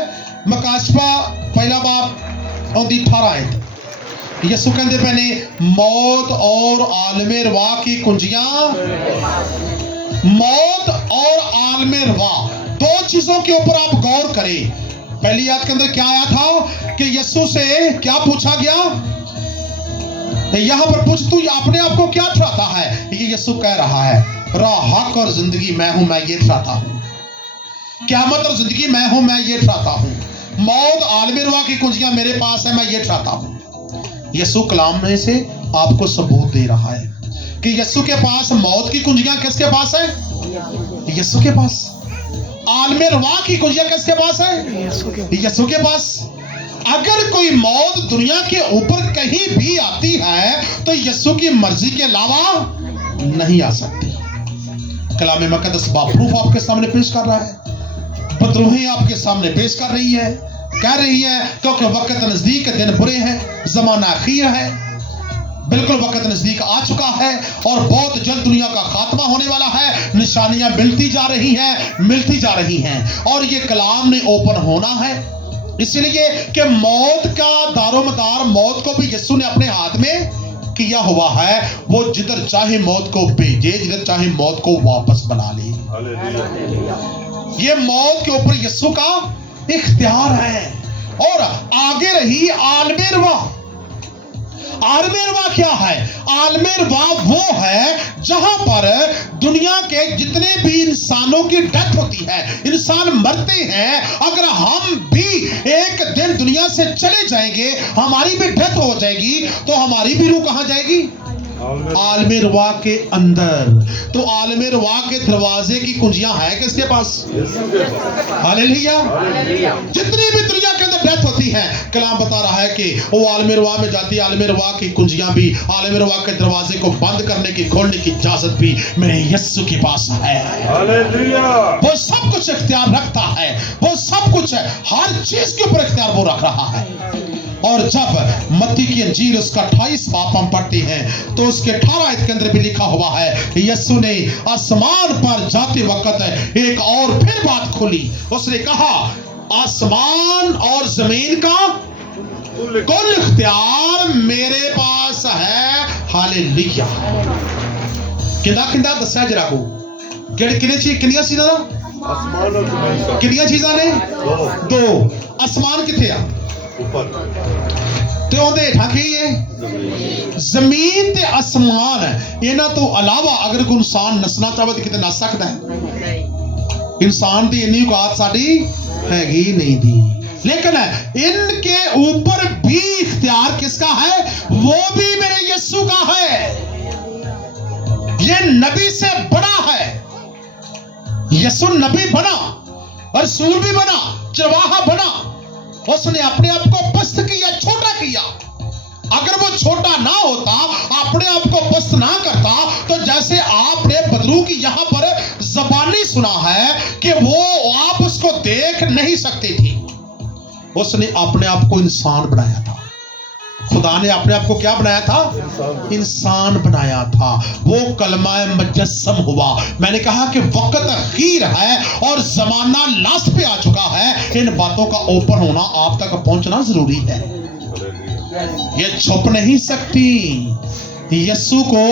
मकाशफा पहला बाब और 18 आयत। यीशु कहते पे ने मौत और आलमे रवा की कुंजियां, मौत और आलमे रवा दो चीजों के ऊपर आप गौर करें। पहली आयत के अंदर क्या आया था कि यीशु से क्या पूछा गया, यहां पर पूछ तू अपने आप को क्या ठहराता है। ये यीशु कह रहा है राह, हक और जिंदगी मैं हूं, मैं ये ठहराता हूं। क़यामत और जिंदगी मैं हूं, मैं ये ठहराता हूं। मौत आलमे रवा की कुंजियां मेरे पास है, मैं ये ठहराता हूं। यीशु कलाम में से आपको सबूत दे रहा है कि यीशु के पास मौत की कुंजियां किसके पास है, यीशु के पास। आलमे रवा की कुंजियां किसके पास है, यीशु के पास। अगर कोई मौत दुनिया के ऊपर कहीं भी आती है तो यीशु की मर्जी के अलावा नहीं आ सकती। कलाम मुक़द्दस बाप्रूफ आपके सामने पेश कर रहा है, बदरूहें आपके सामने पेश कर रही है, कह रही है क्योंकि वक्त नजदीक, दिन बुरे हैं, जमाना अखीर है, बिल्कुल वक्त नजदीक आ चुका है और बहुत जल्द दुनिया का खात्मा होने वाला है। निशानियां मिलती जा रही हैं, मिलती जा रही हैं और ये कलाम ने ओपन होना है। इसलिए कि मौत का दारोमदार, मौत को भी यीशु ने अपने हाथ में किया हुआ है। वो जिधर चाहे मौत को भेजे, जिधर चाहे मौत को वापस बना ले। ये मौत के ऊपर यीशु का इख्तियार है। और आगे रही आलमे रवा। आलमे रवा क्या है, आलमे रवा वो है जहां पर दुनिया के जितने भी इंसानों की डेथ होती है, इंसान मरते हैं, अगर हम भी एक दिन दुनिया से चले जाएंगे, हमारी भी डेथ हो जाएगी, तो हमारी भी रूह कहां जाएगी, आलमे रवा के अंदर। तो आलमे रवा के दरवाजे की कुंजियां हैं किसके पास, हालेलुया। जितनी भी दुनिया के अंदर डेथ होती है, कलाम बता रहा है कि वो आलमे रवा में जाती है। आलमे रवा की कुंजियां भी, आलमे रवा के दरवाजे को बंद करने की, खोलने की इजाजत भी मेरे यीशु के पास है। वो सब कुछ इख्तियार रखता है, वो सब कुछ है, हर चीज के ऊपर इख्तियार वो रख रहा है। और जब मत्ती की अंजील उसका 28 बाप हम पढ़ते हैं तो उसके 18 आयत के अंदर भी लिखा हुआ है, यीशु ने आसमान पर जाते वक्त एक और फिर बात खोली। उसने कहा आसमान और जमीन का कुल इख्तियार मेरे पास है। हालेलुया। किदा किदा दस्या जरा को किनिया चीज़ां आसमान और जमीन का किनिया चीज़ां ने दो। आसमान किथे आ ते ओदे हेठां की है जमीन ते आसमान। इन्हां तो अलावा अगर कोई इंसान नसना चाहे तो किते नस सकता है। इंसान की इन्नी औकात साडी हैगी नहीं थी, लेकिन इनके ऊपर भी इख्तियार किसका है, वो भी मेरे यीशु का है। ये नबी से बड़ा है। यीशु नबी बना, रसूल भी बना, चरवाहा बना। उसने अपने आप को पस्त किया, छोटा किया। अगर वो छोटा ना होता, अपने आप को पस्त ना करता, तो जैसे आपने बदरू की यहां पर जबानी सुना है कि वो आप उसको देख नहीं सकते थे। उसने अपने आप को इंसान बनाया था। खुदा ने अपने आप को क्या बनाया था, इंसान बनाया था। वो कलमा मुजस्सम हुआ। मैंने कहा कि वक्त अखीर है और जमाना लास्ट पे आ चुका है। इन बातों का ओपन होना, आप तक पहुंचना जरूरी है। ये छुप नहीं सकती। यीशु को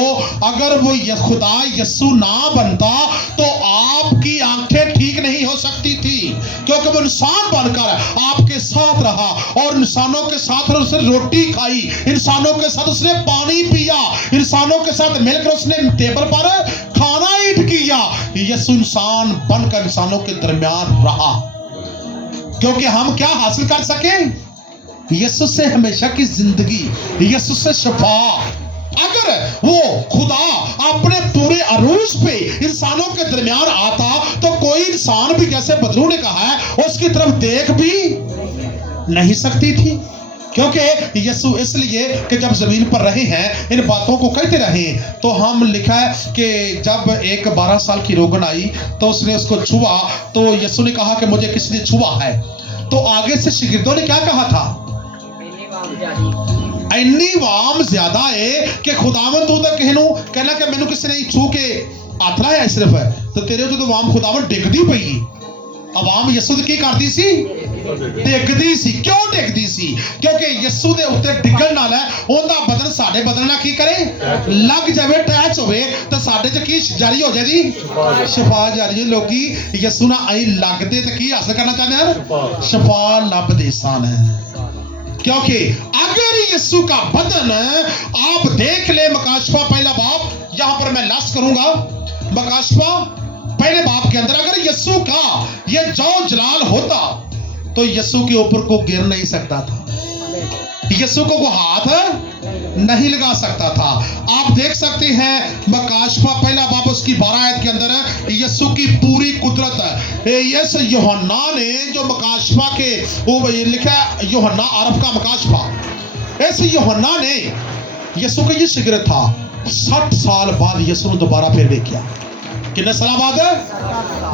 अगर वो खुदा यीशु ना बनता तो आपकी आंखें ठीक नहीं हो सकती थी, क्योंकि वो इंसान बनकर आपके साथ रहा और इंसानों के साथ उसने रोटी खाई, इंसानों के साथ उसने पानी पिया, इंसानों के साथ मिलकर उसने टेबल पर खाना ईट किया। यीशु इंसान बनकर इंसानों के दरमियान रहा, क्योंकि हम क्या हासिल कर सके, यीशु से हमेशा की जिंदगी, यीशु से शफा। अगर वो खुदा अपने पूरे अरूज पे इंसानों के दरमियान आता तो कोई इंसान भी, जैसे बदलू ने कहा है, उसकी तरफ देख भी नहीं सकती थी। क्योंकि यीशु इसलिए कि जब जमीन पर रहे हैं, इन बातों को कहते रहे, तो हम लिखा है कि जब एक 12 साल की रोगन आई तो उसने उसको छुआ, तो यीशु ने कहा कि मुझे किसने छुआ है। तो आगे से शिगिर्दों ने क्या कहा था? इन्नी वाम ज्यादा है कि खुदावन तू तो कहनू कहना कि मैनू किसी ने छू के आतरा है सिर्फ, तो तेरे जो वाम खुदावन डिगदी पई। आवाम यीशु की करती सी, डिगदी सी। क्यों डिगदी सी? क्योंकि यीशु दे उत्ते डिगण नाल है ओंदा बदन साडे बदन नाल की करे, लग जावे, अटैच होवे, तो साडे च की जारी हो जाएगी? शफा जारी। लोकी यीशु नाल आई लगदे ते की हासिल करना चाहते हैं? शफा लभदे सन। क्योंकि अगर यीशु का बदन आप देख ले, मकाशफा पहला बाब, यहां पर मैं लास्ट करूंगा, मकाशफा पहले बाब के अंदर अगर यीशु का ये जो जलाल होता तो यीशु के ऊपर को गिर नहीं सकता था, यीशु को हाथ नहीं लगा सकता था। आप देख सकते हैं मकाशफा पहला बाब उसकी 12 आयत के अंदर यीशु की पूरी कुदरत। यस यूहन्ना ने जो मकाशफा के वो लिखा है, यूहन्ना अरब का मकाशफा, इस यूहन्ना ने यीशु का ये शिगिर्द था। 60 साल बाद यीशु ने दोबारा फिर देखा। कितने साल बाद?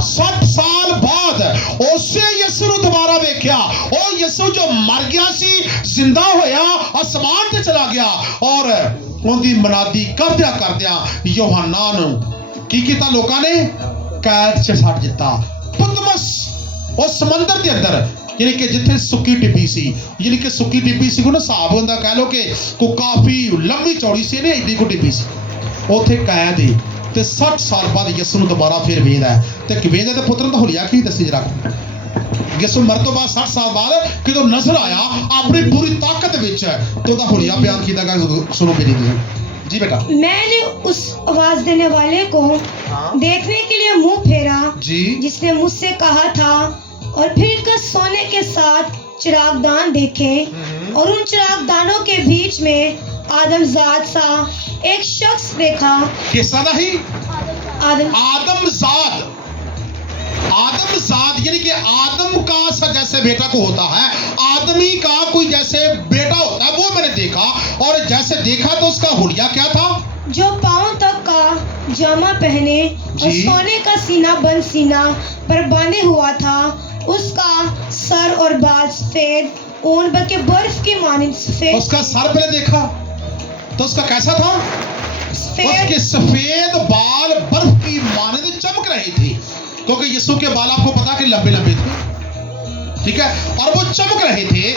60 साल बाद उसे यीशु ने दोबारा देखा। और यीशु जो मर गया सी जिंदा होया, आसमान ते चला गया, और उनकी मनादी करदिया यूहन्ना नु की कीता लोकां ने? कैद च छड्ड दिता। पतमस उस समंदर के अंदर, यानी कि जिथे सुक्की टिब्बी सी, यानी कि सुक्की टिब्बी सी को ना हिसाब होंदा, कह लो कि को काफी लंबी चौड़ी सी ने, एडी को टिब्बी सी, उथे कैद ही। ते 60 साल बाद यीशु ने दोबारा फिर वेंदा है, ते वेंदा ते पुत्र तो होलिया की दसी जरा। यीशु मर तो बाद 60 साल बाद किदों नजर आया अपनी पूरी ताकत विच, तो दा होलिया बयान कीता गया, सुनो मेरी जी बेटा। मैंने उस आवाज देने वाले को देखने के लिए मुंह फेरा जी, जिसने मुझसे कहा था, और फिर कर सोने के साथ चिरागदान देखे, और उन चिरागदानों के बीच में आदमजाद सा एक शख्स देखा। किसा नहीं? आदमजाद। आदमजाद यानी कि आदम का सा जैसे बेटा को होता है, आदमी का कोई जैसे बेटा होता है, वो मैंने देखा। और जैसे देखा तो उसका हुलिया क्या था? जो पांव तक का जामा पहने और सोने का सीना बंद सीना पर बांधे हुआ था। उसका सर और बाल सफेद ऊन, बल्कि बर्फ की मानिंद सफेद। उसका सर पहले देखा तो उसका कैसा था? उसके सफेद बाल बर्फ की मानिंद चमक रही थी, क्योंकि यीशु के बाल आपको पता कि लंबे लंबे थे, ठीक है, और वो चमक रहे थे।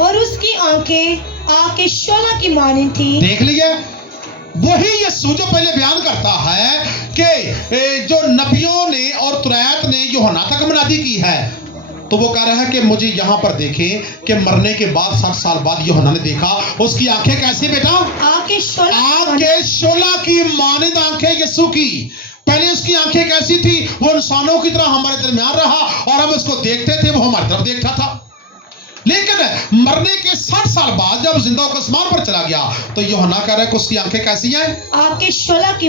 और उसकी आंखें आग के शोला की मानिंद थी। देख लिया, वही यीशु जो पहले बयान करता है कि जो नबियों ने और तुरैत ने यूहन्ना तक मनादी की है, तो वो कह रहा है कि मुझे यहाँ पर देखें कि मरने के बाद 60 साल बाद यूहन्ना ने देखा। उसकी आंखें कैसी बेटा? आग के शोला की मानिंद आंखें यीशु की। पहले उसकी आंखें कैसी थी? वो इंसानों की तरह हमारे दरमियान रहा, और हम उसको देखते थे, वो हमारी तरफ देखता था। लेकिन मरने के 60 साल बाद जब जिंदा होकर आसमान पर चला गया, तो यूहन्ना कह रहा है कि उसकी आंखें कैसी हैं? आग के शोला की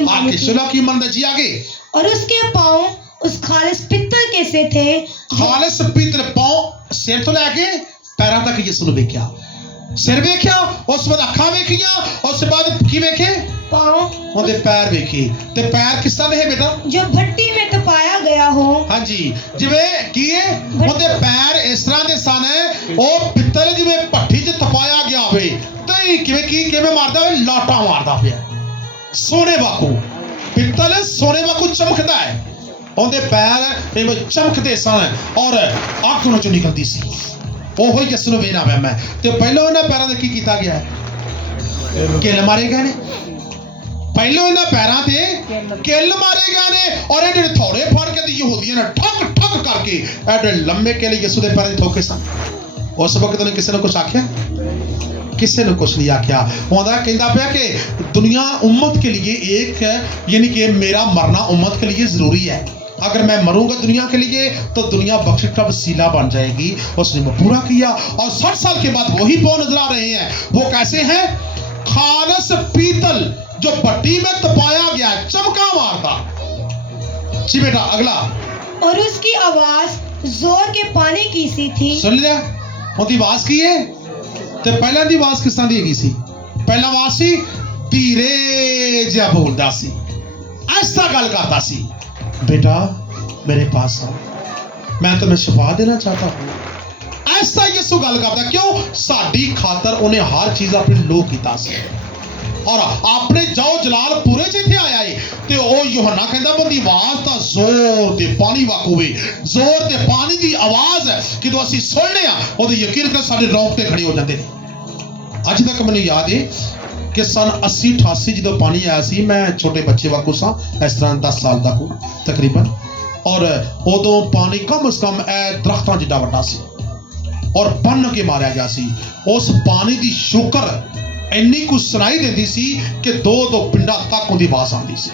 मानिंद। जी आगे। और उसके पांव उस खालिस पित्तल के से थे। खालिस पित्तल, पांव सिर तो लेके पैरों तक यीशु ने देखा। सिर वेख्या, उस बाद अखां वेखियां, उसके बाद की वेखे? पांव। उनके पैर वेखे। ते पैर किस तरह है बेटा? जो भट्टी में तपाया गया हो। हाँ जी, जिवें की है उनके पैर इस तरह दे सन, ओ पित्तल जिवें भट्टी च तपाया गया होवे, ते किवें मारदा होवे? लाटा मारदा पिया, सोने वाकू। पित्तल सोने वाकू चमकदा है, उनके पैर चमकते सन, और अग उन्हां चों निकलदी सी। ओहो यीशु ने वेना मैं ते पहले उन्हां पैरां ते की कीता गया है? किल मारे गए ने। पहले उन्हां पैरां ते किल मारे गए ने, और एडे थोड़े फाड़ के यहूदियों ने ठक ठक करके एडे लंबे किल यीशु दे पैरां ठोके सन। उस वक्त उन्हें किसी ने कुछ आख्या? किसी ने कुछ नहीं आख्या। उन्होंने कहता पाया कि दुनिया उम्मत के लिए एक, यानी कि मेरा मरना उम्मत के लिए जरूरी है। अगर मैं मरूंगा दुनिया के लिए तो दुनिया बख्शिश का वसीला बन जाएगी। उसने वो पूरा किया और 60 साल के बाद वही पौ नजर आ रहे हैं। वो कैसे हैं? खालस पीतल जो भट्टी में तपाया गया है, चमका मारता। जी बेटा अगला। और उसकी आवाज जोर के पानी की सी थी। सुन लिया ਉਹਦੀ ਆਵਾਜ਼ ਕੀ ਹੈ ਤੇ ਪਹਿਲਾਂ ਦੀ ਆਵਾਜ਼ ਕਿਸ ਤਰ੍ਹਾਂ ਦੀ ਹੈਗੀ ਸੀ? ਪਹਿਲਾਂ ਆਵਾਜ਼ ਸੀ ਧੀਰੇ ਜਿਹਾ ਬੋਲਦਾ ਸੀ, ऐसा गल करता सी, बेटा मेरे पास आओ, मैं तुम्हें शिफा देना चाहता हूं। ऐसा यीशु गल करता। क्यों? साडी खातर उन्हें हर चीज अपने लो कीता सी और अपने जाओ जलाल पूरे च इत्थे आया है। ते ओ यूहन्ना कहंदा बंदी आवाज दा जोर ते पानी वाकू वे, जोर ते पानी दी आवाज है कि तो ਅਸੀਂ ਸੁਣਨੇ ਆ ਉਹਦੇ ਯਕੀਨ ਕਰ ਸਾਡੇ ਰੌਂਗਟੇ खड़े हो जाते ने। ਅੱਜ तक ਮੈਨੂੰ याद है कि सन 80-88 जो पानी आया सी, मैं छोटे बच्चे वाकू सा, इस तरह 10 साल तक तकरीबन, और उदों पानी कम से कम दरख्तां जिड्डा वड्डा सी और बन के मारिया गया सी। उस पानी की शुकर इन्नी कुछ सुनाई देती सी कि 2-2 पिंडा तक उनकी आवाज आती सी,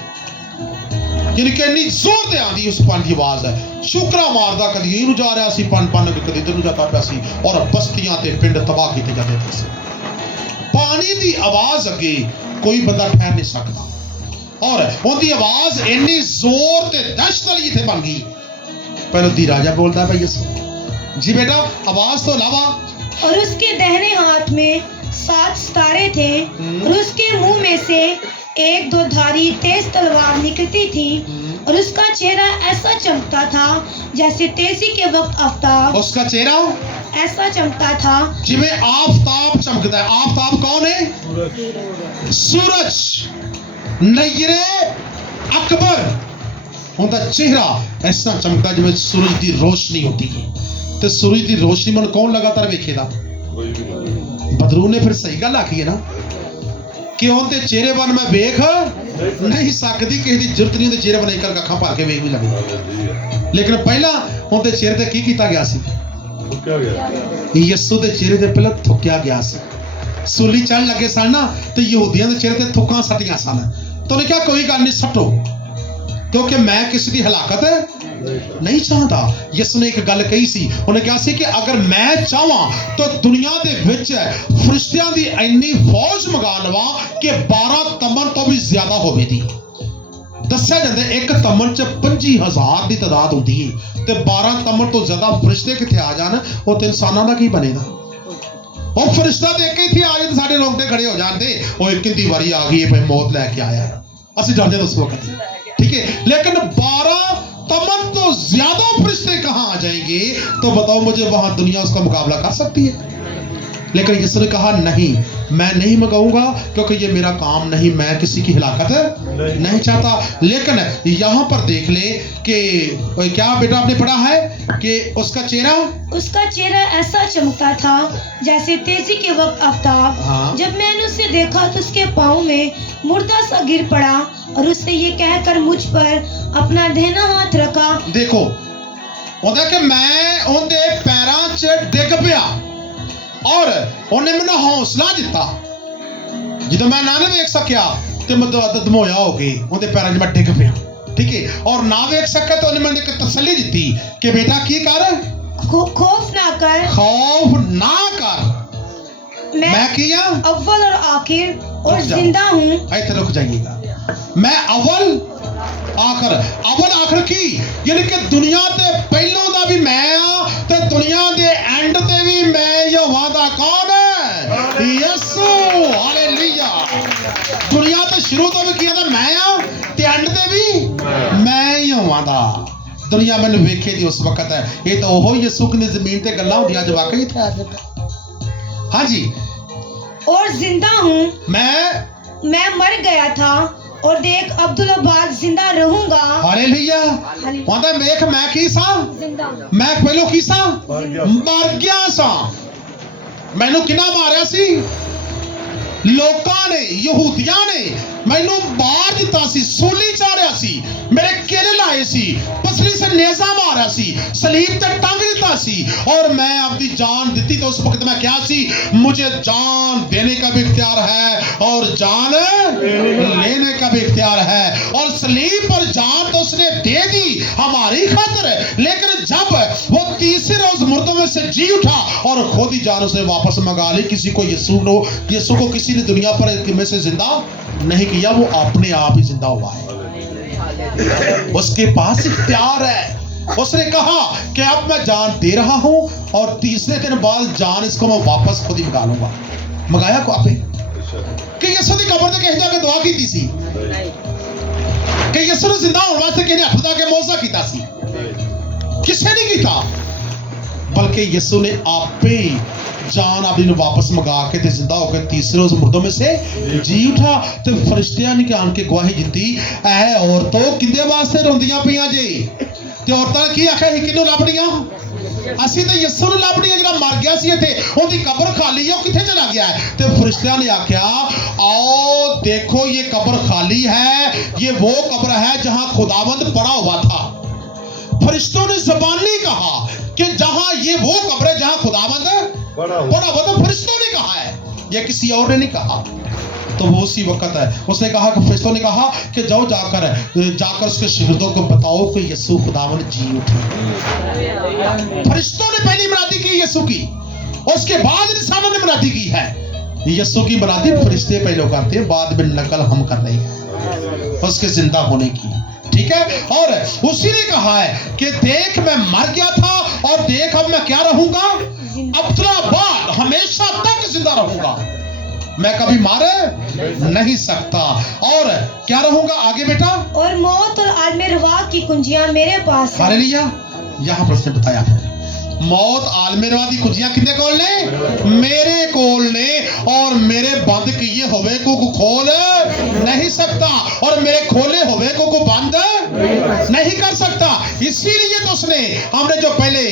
यानी कि इन्नी जोर से आती उस पानी की आवाज है। शुकरा मारदा कदी इनू जा रहा सी पन के, कदी इधर जाता पाया सी और बस्तियां ते पिंड तबाह किए जाते थे। पानी की आवाज अगे कोई बंदा ठहर नहीं सकता और उनकी आवाज इन्नी जोर ते दहशत वाली इत्थे बन गई। पहले दी राजा बोलता है भाई जी बेटा आवाज तो अलावा। और उसके दाहिने हाथ में 7 सितारे थे और उसके मुंह में से 1-2 धारी तेज तलवार निकलती थी और उसका चेहरा ऐसा चमकता था जैसे तेजी के वक्त आफ्ताब। उसका चेहरा ऐसा चमकता था जिਵੇਂ आफ्ताब चमकता है। आफ्ताब कौन है? सूरज। नयरे अकबर उनका चेहरा ऐसा चमकता जिਵੇਂ सूरज की रोशनी होती है। तो सूरज की रोशनी मन कौन लगातार वेखेदा? बदरू ने फिर सही गल आखी है ना कि उनके चेहरे बन मैं वेख नहीं सकती, किसी की जरूरत नहीं उनके चेहरे बन एक अखा भर के वेख भी लगे। लेकिन पहला उनके चेहरे ते की कीता गया सी? यीशु के चेहरे ते पहले थुक्या गया सी। सूली चढ़ लगे सन ना तो यहूदियों के चेहरे ते थुक्कां सटियां सन। तो उन्हें कहा कोई गल नहीं सटो, क्योंकि मैं किसी की हलाकत नहीं चाहता। यीशु ने एक गल कही सी, उन्हें कहा सी कि अगर मैं चाहवां तो दुनिया दे विच फरिश्तियां दी इन्नी फौज मंगा लवा कि 12 तमन तो भी ज्यादा होवेगी। दस्या जाता है एक तमन च 25,000 की तादाद होती है तो 12 तमन तो ज्यादा फरिश्ते कितने आ जान, वो तो इंसानों का की बनेगा? और फरिश्ता देख के इतने आ जाए तो साढ़े रोंगटे खड़े हो जाते, वो एक कितनी बारी आ गई है मौत लैके आया, असं डरते उस वक्त, ठीक है। लेकिन 12 तमन तो ज्यादा फरिश्ते कहाँ आ जाएंगे? तो बताओ मुझे वहां दुनिया उसका मुकाबला कर सकती है? लेकिन यीशु ने कहा नहीं, मैं नहीं मंगाऊंगा क्योंकि ये मेरा काम नहीं, मैं किसी की हिलाकत नहीं चाहता। लेकिन यहाँ पर देख ले कि क्या बेटा आपने पढ़ा है कि उसका चेहरा ऐसा चमकता था जैसे तेजी के वक्त आफ्ताब। हाँ। जब मैंने उसे देखा तो उसके पाँव में मुर्दा सा गिर पड़ा और उससे ये कहकर मुझ पर अपना दाहिना हाथ रखा। देखो ਉਹਦਾ कि मैं उनके पैरों च डिग पिया और उन्हें मैंने हौसला दिता। जो मैं ना वेख सकिया तो मैं दमोया हो गई, उनके पैरों च मैं डिग पिया, ठीक है। और ना वेख सका तो उन्हें मैंने एक तसल्ली दी कि बेटा की कर, खौफ ना कर, मैं किया अव्वल और आखिर और जिंदा हूँ। ऐसे रुक जाइएगा, मैं अव्वल आखिर की, यानी कि दुनिया के पहलों का भी मैं आ ते दुनिया के एंड ते भी मैं। यहोवा दा कौन है? यीशु। हालेलुया। दुनिया ते शुरू तो भी किया था मैं आ ते एंड ते भी मैं यहोवा दा। दुनिया मैंने वेखे दी उस वक्त है, ये तो ओहो यीशु की जमीन ते गल्लां होंदियां जो वाकई इत्थे आ जाता। हाँ जी। और जिंदा हूँ, मैं मर गया था और देख अब्दुल अब्बास जिंदा रहूंगा। हालेलुया। वहां देख मैं की सा, मैं पहलो की सा मर गया सा। मैनू किना मारिया सी? लोकां ने, यहूदियां ने मैनू मार दिता सी, सूली चाढ़िया सी, मेरे किल लाए सी, पसली से नेजा मारा सी, सलीब ते टंग दिता सी, और मैं अपनी जान दी तो उस वक्त मैं क्या सी, मुझे जान देने का भी इख्तियार है और जान लेने का भी इख्तियार है। और सलीब पर जान तो उसने दे दी हमारी खातिर, लेकिन जब वो तीसरे रोज मुर्दों में से जी उठा और खुद ही जान उसने वापस मंगा ली। किसी को यीशु को किसी ने दुनिया पर में से जिंदा नहीं किया, वो अपने आप ही जिंदा हुआ है। उसके पास इख्तियार है। उसने कहा कि अब मैं जान दे रहा हूं और तीसरे दिन बाद जान इसको मैं वापस खुद ही मंगा लूंगा। मंगाया को आपे कि यीशु की कब्र ते कहीं जाके दुआ की थी सी कि यीशु ने जिंदा होने वास्ते किने हथ दा के मौजज़ा कीता सी, किसे नहीं कीता, बल्कि यीशु ने आपे जान अपनी वापस मंगा के ते जिंदा होकर तीसरे रोज मुर्दों में से जी उठा। ते फरिश्तियां ने आन के गवाही दी, ऐ औरतों किंदे वास्ते रोंदियां पियां जे? ते औरतां ने की आखिया ही किन्नू लभड़ियां? ਅਸੀਂ ਤਾਂ ਯਿਸੂ ਨੂੰ ਲੱਭਣੀ ਹੈ ਜਿਹੜਾ ਮਰ ਗਿਆ ਸੀ ਇੱਥੇ, ਉਹਦੀ ਕਬਰ ਖਾਲੀ ਹੈ, ਉਹ ਕਿੱਥੇ ਚਲਾ ਗਿਆ ਹੈ? ਤੇ ਫਰਿਸ਼ਤਿਆਂ ਨੇ ਆਖਿਆ आओ देखो ये कब्र खाली है, ये वो कब्र है जहां खुदावंद पड़ा हुआ था। फरिश्तों ने ज़बानी कहा कि जहां ये वो कब्र है जहां खुदावंद पड़ा हुआ था। फरिश्तों ने कहा है, ये किसी और ने नहीं कहा। तो वो उसी वक्त है उसने कहा कि फरिश्तों ने कहा कि जाओ जाकर उसके शागिर्दों को बताओ कि यीशु खुदावंद जी उठे। फरिश्तों ने पहली मुनादी की यीशु की, उसके बाद इंसानों ने मुनादी की है। यीशु की मुनादी फरिश्ते पहले करते हैं, बाद में नकल हम कर रहे हैं उसके जिंदा होने की। ठीक है, और उसी ने कहा है कि देख मैं मर गया था और देख अब मैं क्या रहूंगा, अब्दुल्लाबाद हमेशा तक जिंदा रहूंगा, मैं कभी मार नहीं सकता। और क्या रहूंगा आगे बेटा? और मौत और आलम रवा की कुंजियां मेरे पास है। हालेलुया। यहाँ पर उसने बताया है मौत आलम रवा दी कुंजियां किंदे कोल ने? मेरे कोल ने, और मेरे बंद किए हुए को खोल नहीं सकता और मेरे खोले हुए को बंद नहीं कर सकता। इसीलिए तो उसने हमने जो पहले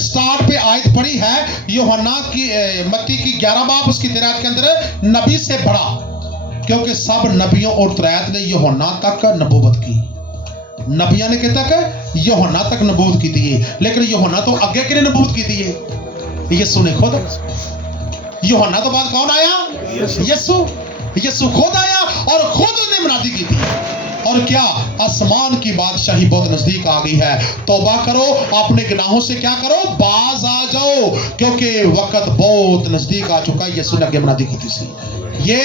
स्टार्ट पे आयत पढ़ी है यूहन्ना की मत्ती की 11 बाब उसकी 13 के अंदर, नबी से बड़ा, क्योंकि सब नबियों और तौरात ने यूहन्ना तक नबूवत की। नबिया ने कहता कि यूहन्ना तक नबूवत की थी, लेकिन यूहन्ना तो आगे किने नबूवत की थी? यीशु ने खुद। यूहन्ना तो बाद कौन आया? यीशु खुद आया और खुद उसने मुनादी की थी। और क्या आसमान की बादशाही बहुत नजदीक आ गई है। तौबा करो, अपने गुनाहों से क्या करो, बाज आ जाओ, क्योंकि वक्त बहुत नजदीक आ चुका है। यीशु ने आगे मुनादी की थी। ये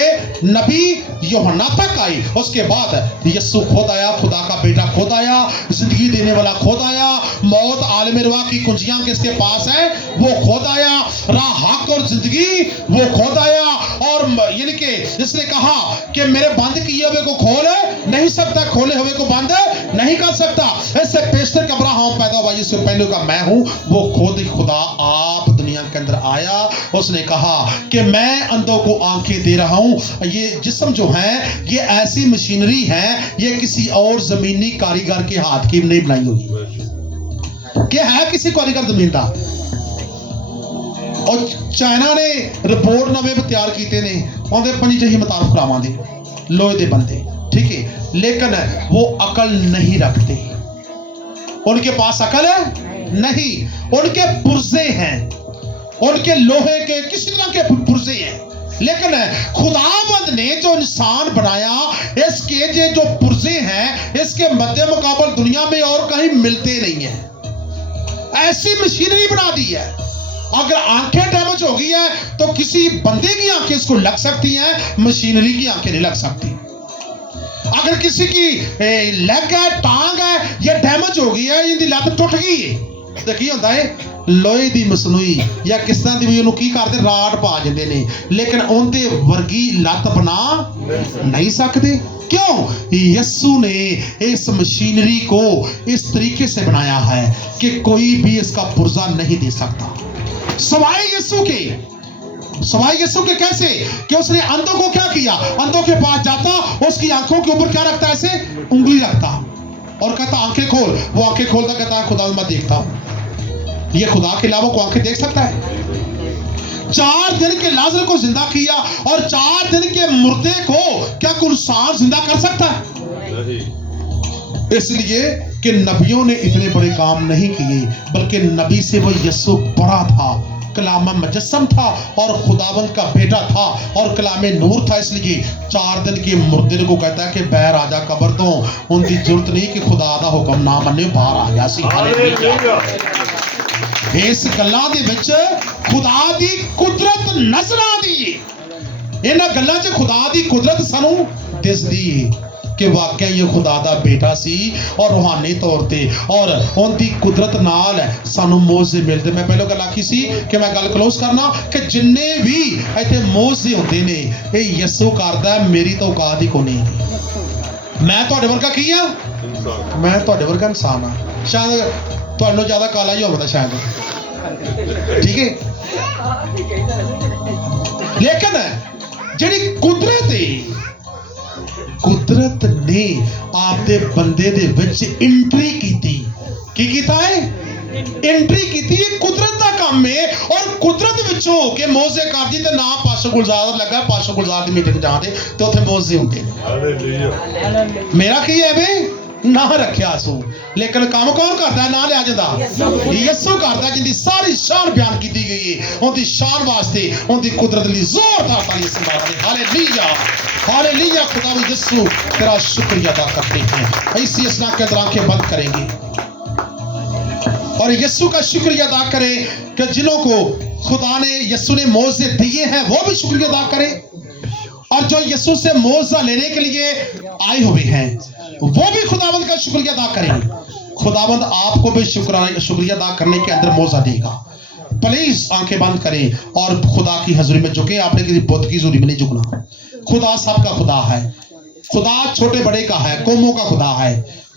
नबी यूहन्ना तक आई, उसके बाद यीशु खुद आया, खुदा का बेटा खुद आया, जिंदगी देने वाला खुद आया। मौत आलम रवा की कुंजियां किसके पास है? वो खुद आया। राह हक और जिंदगी वो खुद आया। और यानी कि इसने कहा कि मेरे बंद किए हुए को खोल नहीं सकता, खोले हुए को बंद नहीं कर सकता। ऐसे पेशतर अब्राहम पैदा हुआ जिससे पहले का मैं हूं, वो खुद ही खुदा आप दुनिया के अंदर आया। उसने कहा कि मैं अंधों को आंखें दे रहा हूं। ये जिस्म जो है ये ऐसी मशीनरी है, ये किसी और जमीनी कारीगर के हाथ की नहीं बनाई हुई, क्या है किसी कारीगर जमीन का। और चाइना ने रिपोर्ट नवे तैयार किए ने, उन्हें 5 जही मुताबिक करावां दे लोहे दे बंदे, ठीक है, लेकिन वो अकल नहीं रखते। उनके पास अकल है नहीं, उनके पुर्जे हैं, उनके लोहे के किसी तरह के पुर्जे हैं। लेकिन खुदावंद ने जो इंसान बनाया, इसके ये जो पुर्जे हैं, इसके मध्य मुकाबल दुनिया में और कहीं मिलते नहीं है। ऐसी मशीनरी बना दी है। अगर आंखें डैमेज हो गई है तो किसी बंदे की आंखें इसको लग सकती हैं, मशीनरी की आंखें नहीं लग सकती। अगर किसी की लेग है, टांग है, ये डैमेज हो गई है, इनकी लत टुट गई है, तो की होता है लोहे दी मसनूई या किस तरह दी ਉਹਨੂੰ ਕੀ ਕਰਦੇ ਰਾਡ ਪਾ ਜਾਂਦੇ ਨੇ, लेकिन उनते वर्गी लत बना नहीं सकते। क्यों? यीशु ने इस मशीनरी को इस तरीके से बनाया है कि कोई भी इसका पुर्जा नहीं दे सकता सवाए यीशु के। कैसे? कि उसने अंधों को क्या किया, अंधों के पास जाता, उसकी आंखों के ऊपर क्या रखता, ऐसे उंगली रखता और कहता आंखें खोल। वो आंखें खोलता कहता है खुदा मैं देखता हूं। ये खुदा के अलावा को आंखें देख सकता है? 4 दिन के लाजर को जिंदा किया, और 4 दिन के मुर्दे को क्या कोई इंसान जिंदा कर सकता है? नहीं। इसलिए कि नबियों ने इतने बड़े काम नहीं किए, बल्कि नबी से वो यीशु बड़ा था, कलाम मुजस्सम था और खुदावंद का बेटा था और कलाम नूर था। इसलिए 4 दिन के मुर्दे को कहता है कि बहर आजा कबर तो उनकी जरूरत नहीं कि खुदा दा हुक्म ना मन्ने बाहर आ गया सी। हालेलुया। इस गल्लां दे विच खुदा दी कुदरत नजर आदी, इन्हां गल्लां च खुदा दी कुदरत सानू दिसदी है कि वाकई ये खुदा दा बेटा सी और रूहानी तौर ते, और उनकी कुदरत नाल सानू मोजे मिलते। मैं पहले गल आखी सी कि मैं गल क्लोज करना कि जिन्ने भी इत्थे मोजे होंदे ने ये यीशु करदा है, मेरी तो औकात ही कोनी। मैं तुहाडे वर्गा की आ? इंसान। मैं तुहाडे वर्गा इंसान हाँ, शायद तुहानू ज्यादा काला ही होवदा शायद, ठीक है, लेकिन जिहड़ी कुदरत है, कुदरत ने आपदे बंदे दे विच एंट्री की कीता है? एंट्री की। कुदरत का काम है, और कुदरत विच हो के मोजे कर दी ते ना पाशो गुलजार लगा, पाशो गुलजार दी मीटिंग जाते ते उत्थे मोजे होंदे ने। हालेलुया। मेरा की है वे ना रखिया सू, लेकिन काम कौन करता है? ना लिया जाता यीशु करता, जिंदी सारी शान बयान की गई है, उनकी शान वास्ते, उनकी कुदरत लिए जोरदार ताली से हालेलुया, हालेलुया। खुदा यीशु तेरा शुक्रिया अदा करते हैं। इसी असना के अंदर आंखें बंद करेंगे और यीशु का शुक्रिया अदा करें कि जिन्हों को खुदा ने, यीशु ने मौजे दिए हैं, वो भी शुक्रिया अदा करें, और जो यीशु से मौजा लेने के लिए आए हुए हैं वो भी खुदावंद का शुक्रिया अदा करें। खुदावंद आपको भी शुक्रिया अदा करने के अंदर मौजा देगा। प्लीज आंखें बंद करें और खुदा की हजूरी में झुके। आपने किसी बुत की हजूरी में नहीं झुकना। खुदा सबका खुदा है, खुदा छोटे बड़े का है, कौमों का खुदा है,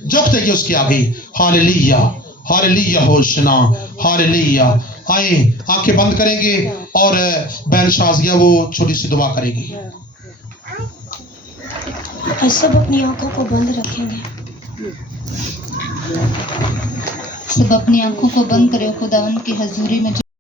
झुक जाइए उसके आगे। Hallelujah, hallelujah, hosanna, hallelujah. आए आंखें बंद करेंगे और बहन शाजिया वो छोटी सी दुआ करेगी। सब अपनी आंखों को बंद रखेंगे। सब अपनी आंखों को बंद करें, खुदावंद की हजूरी में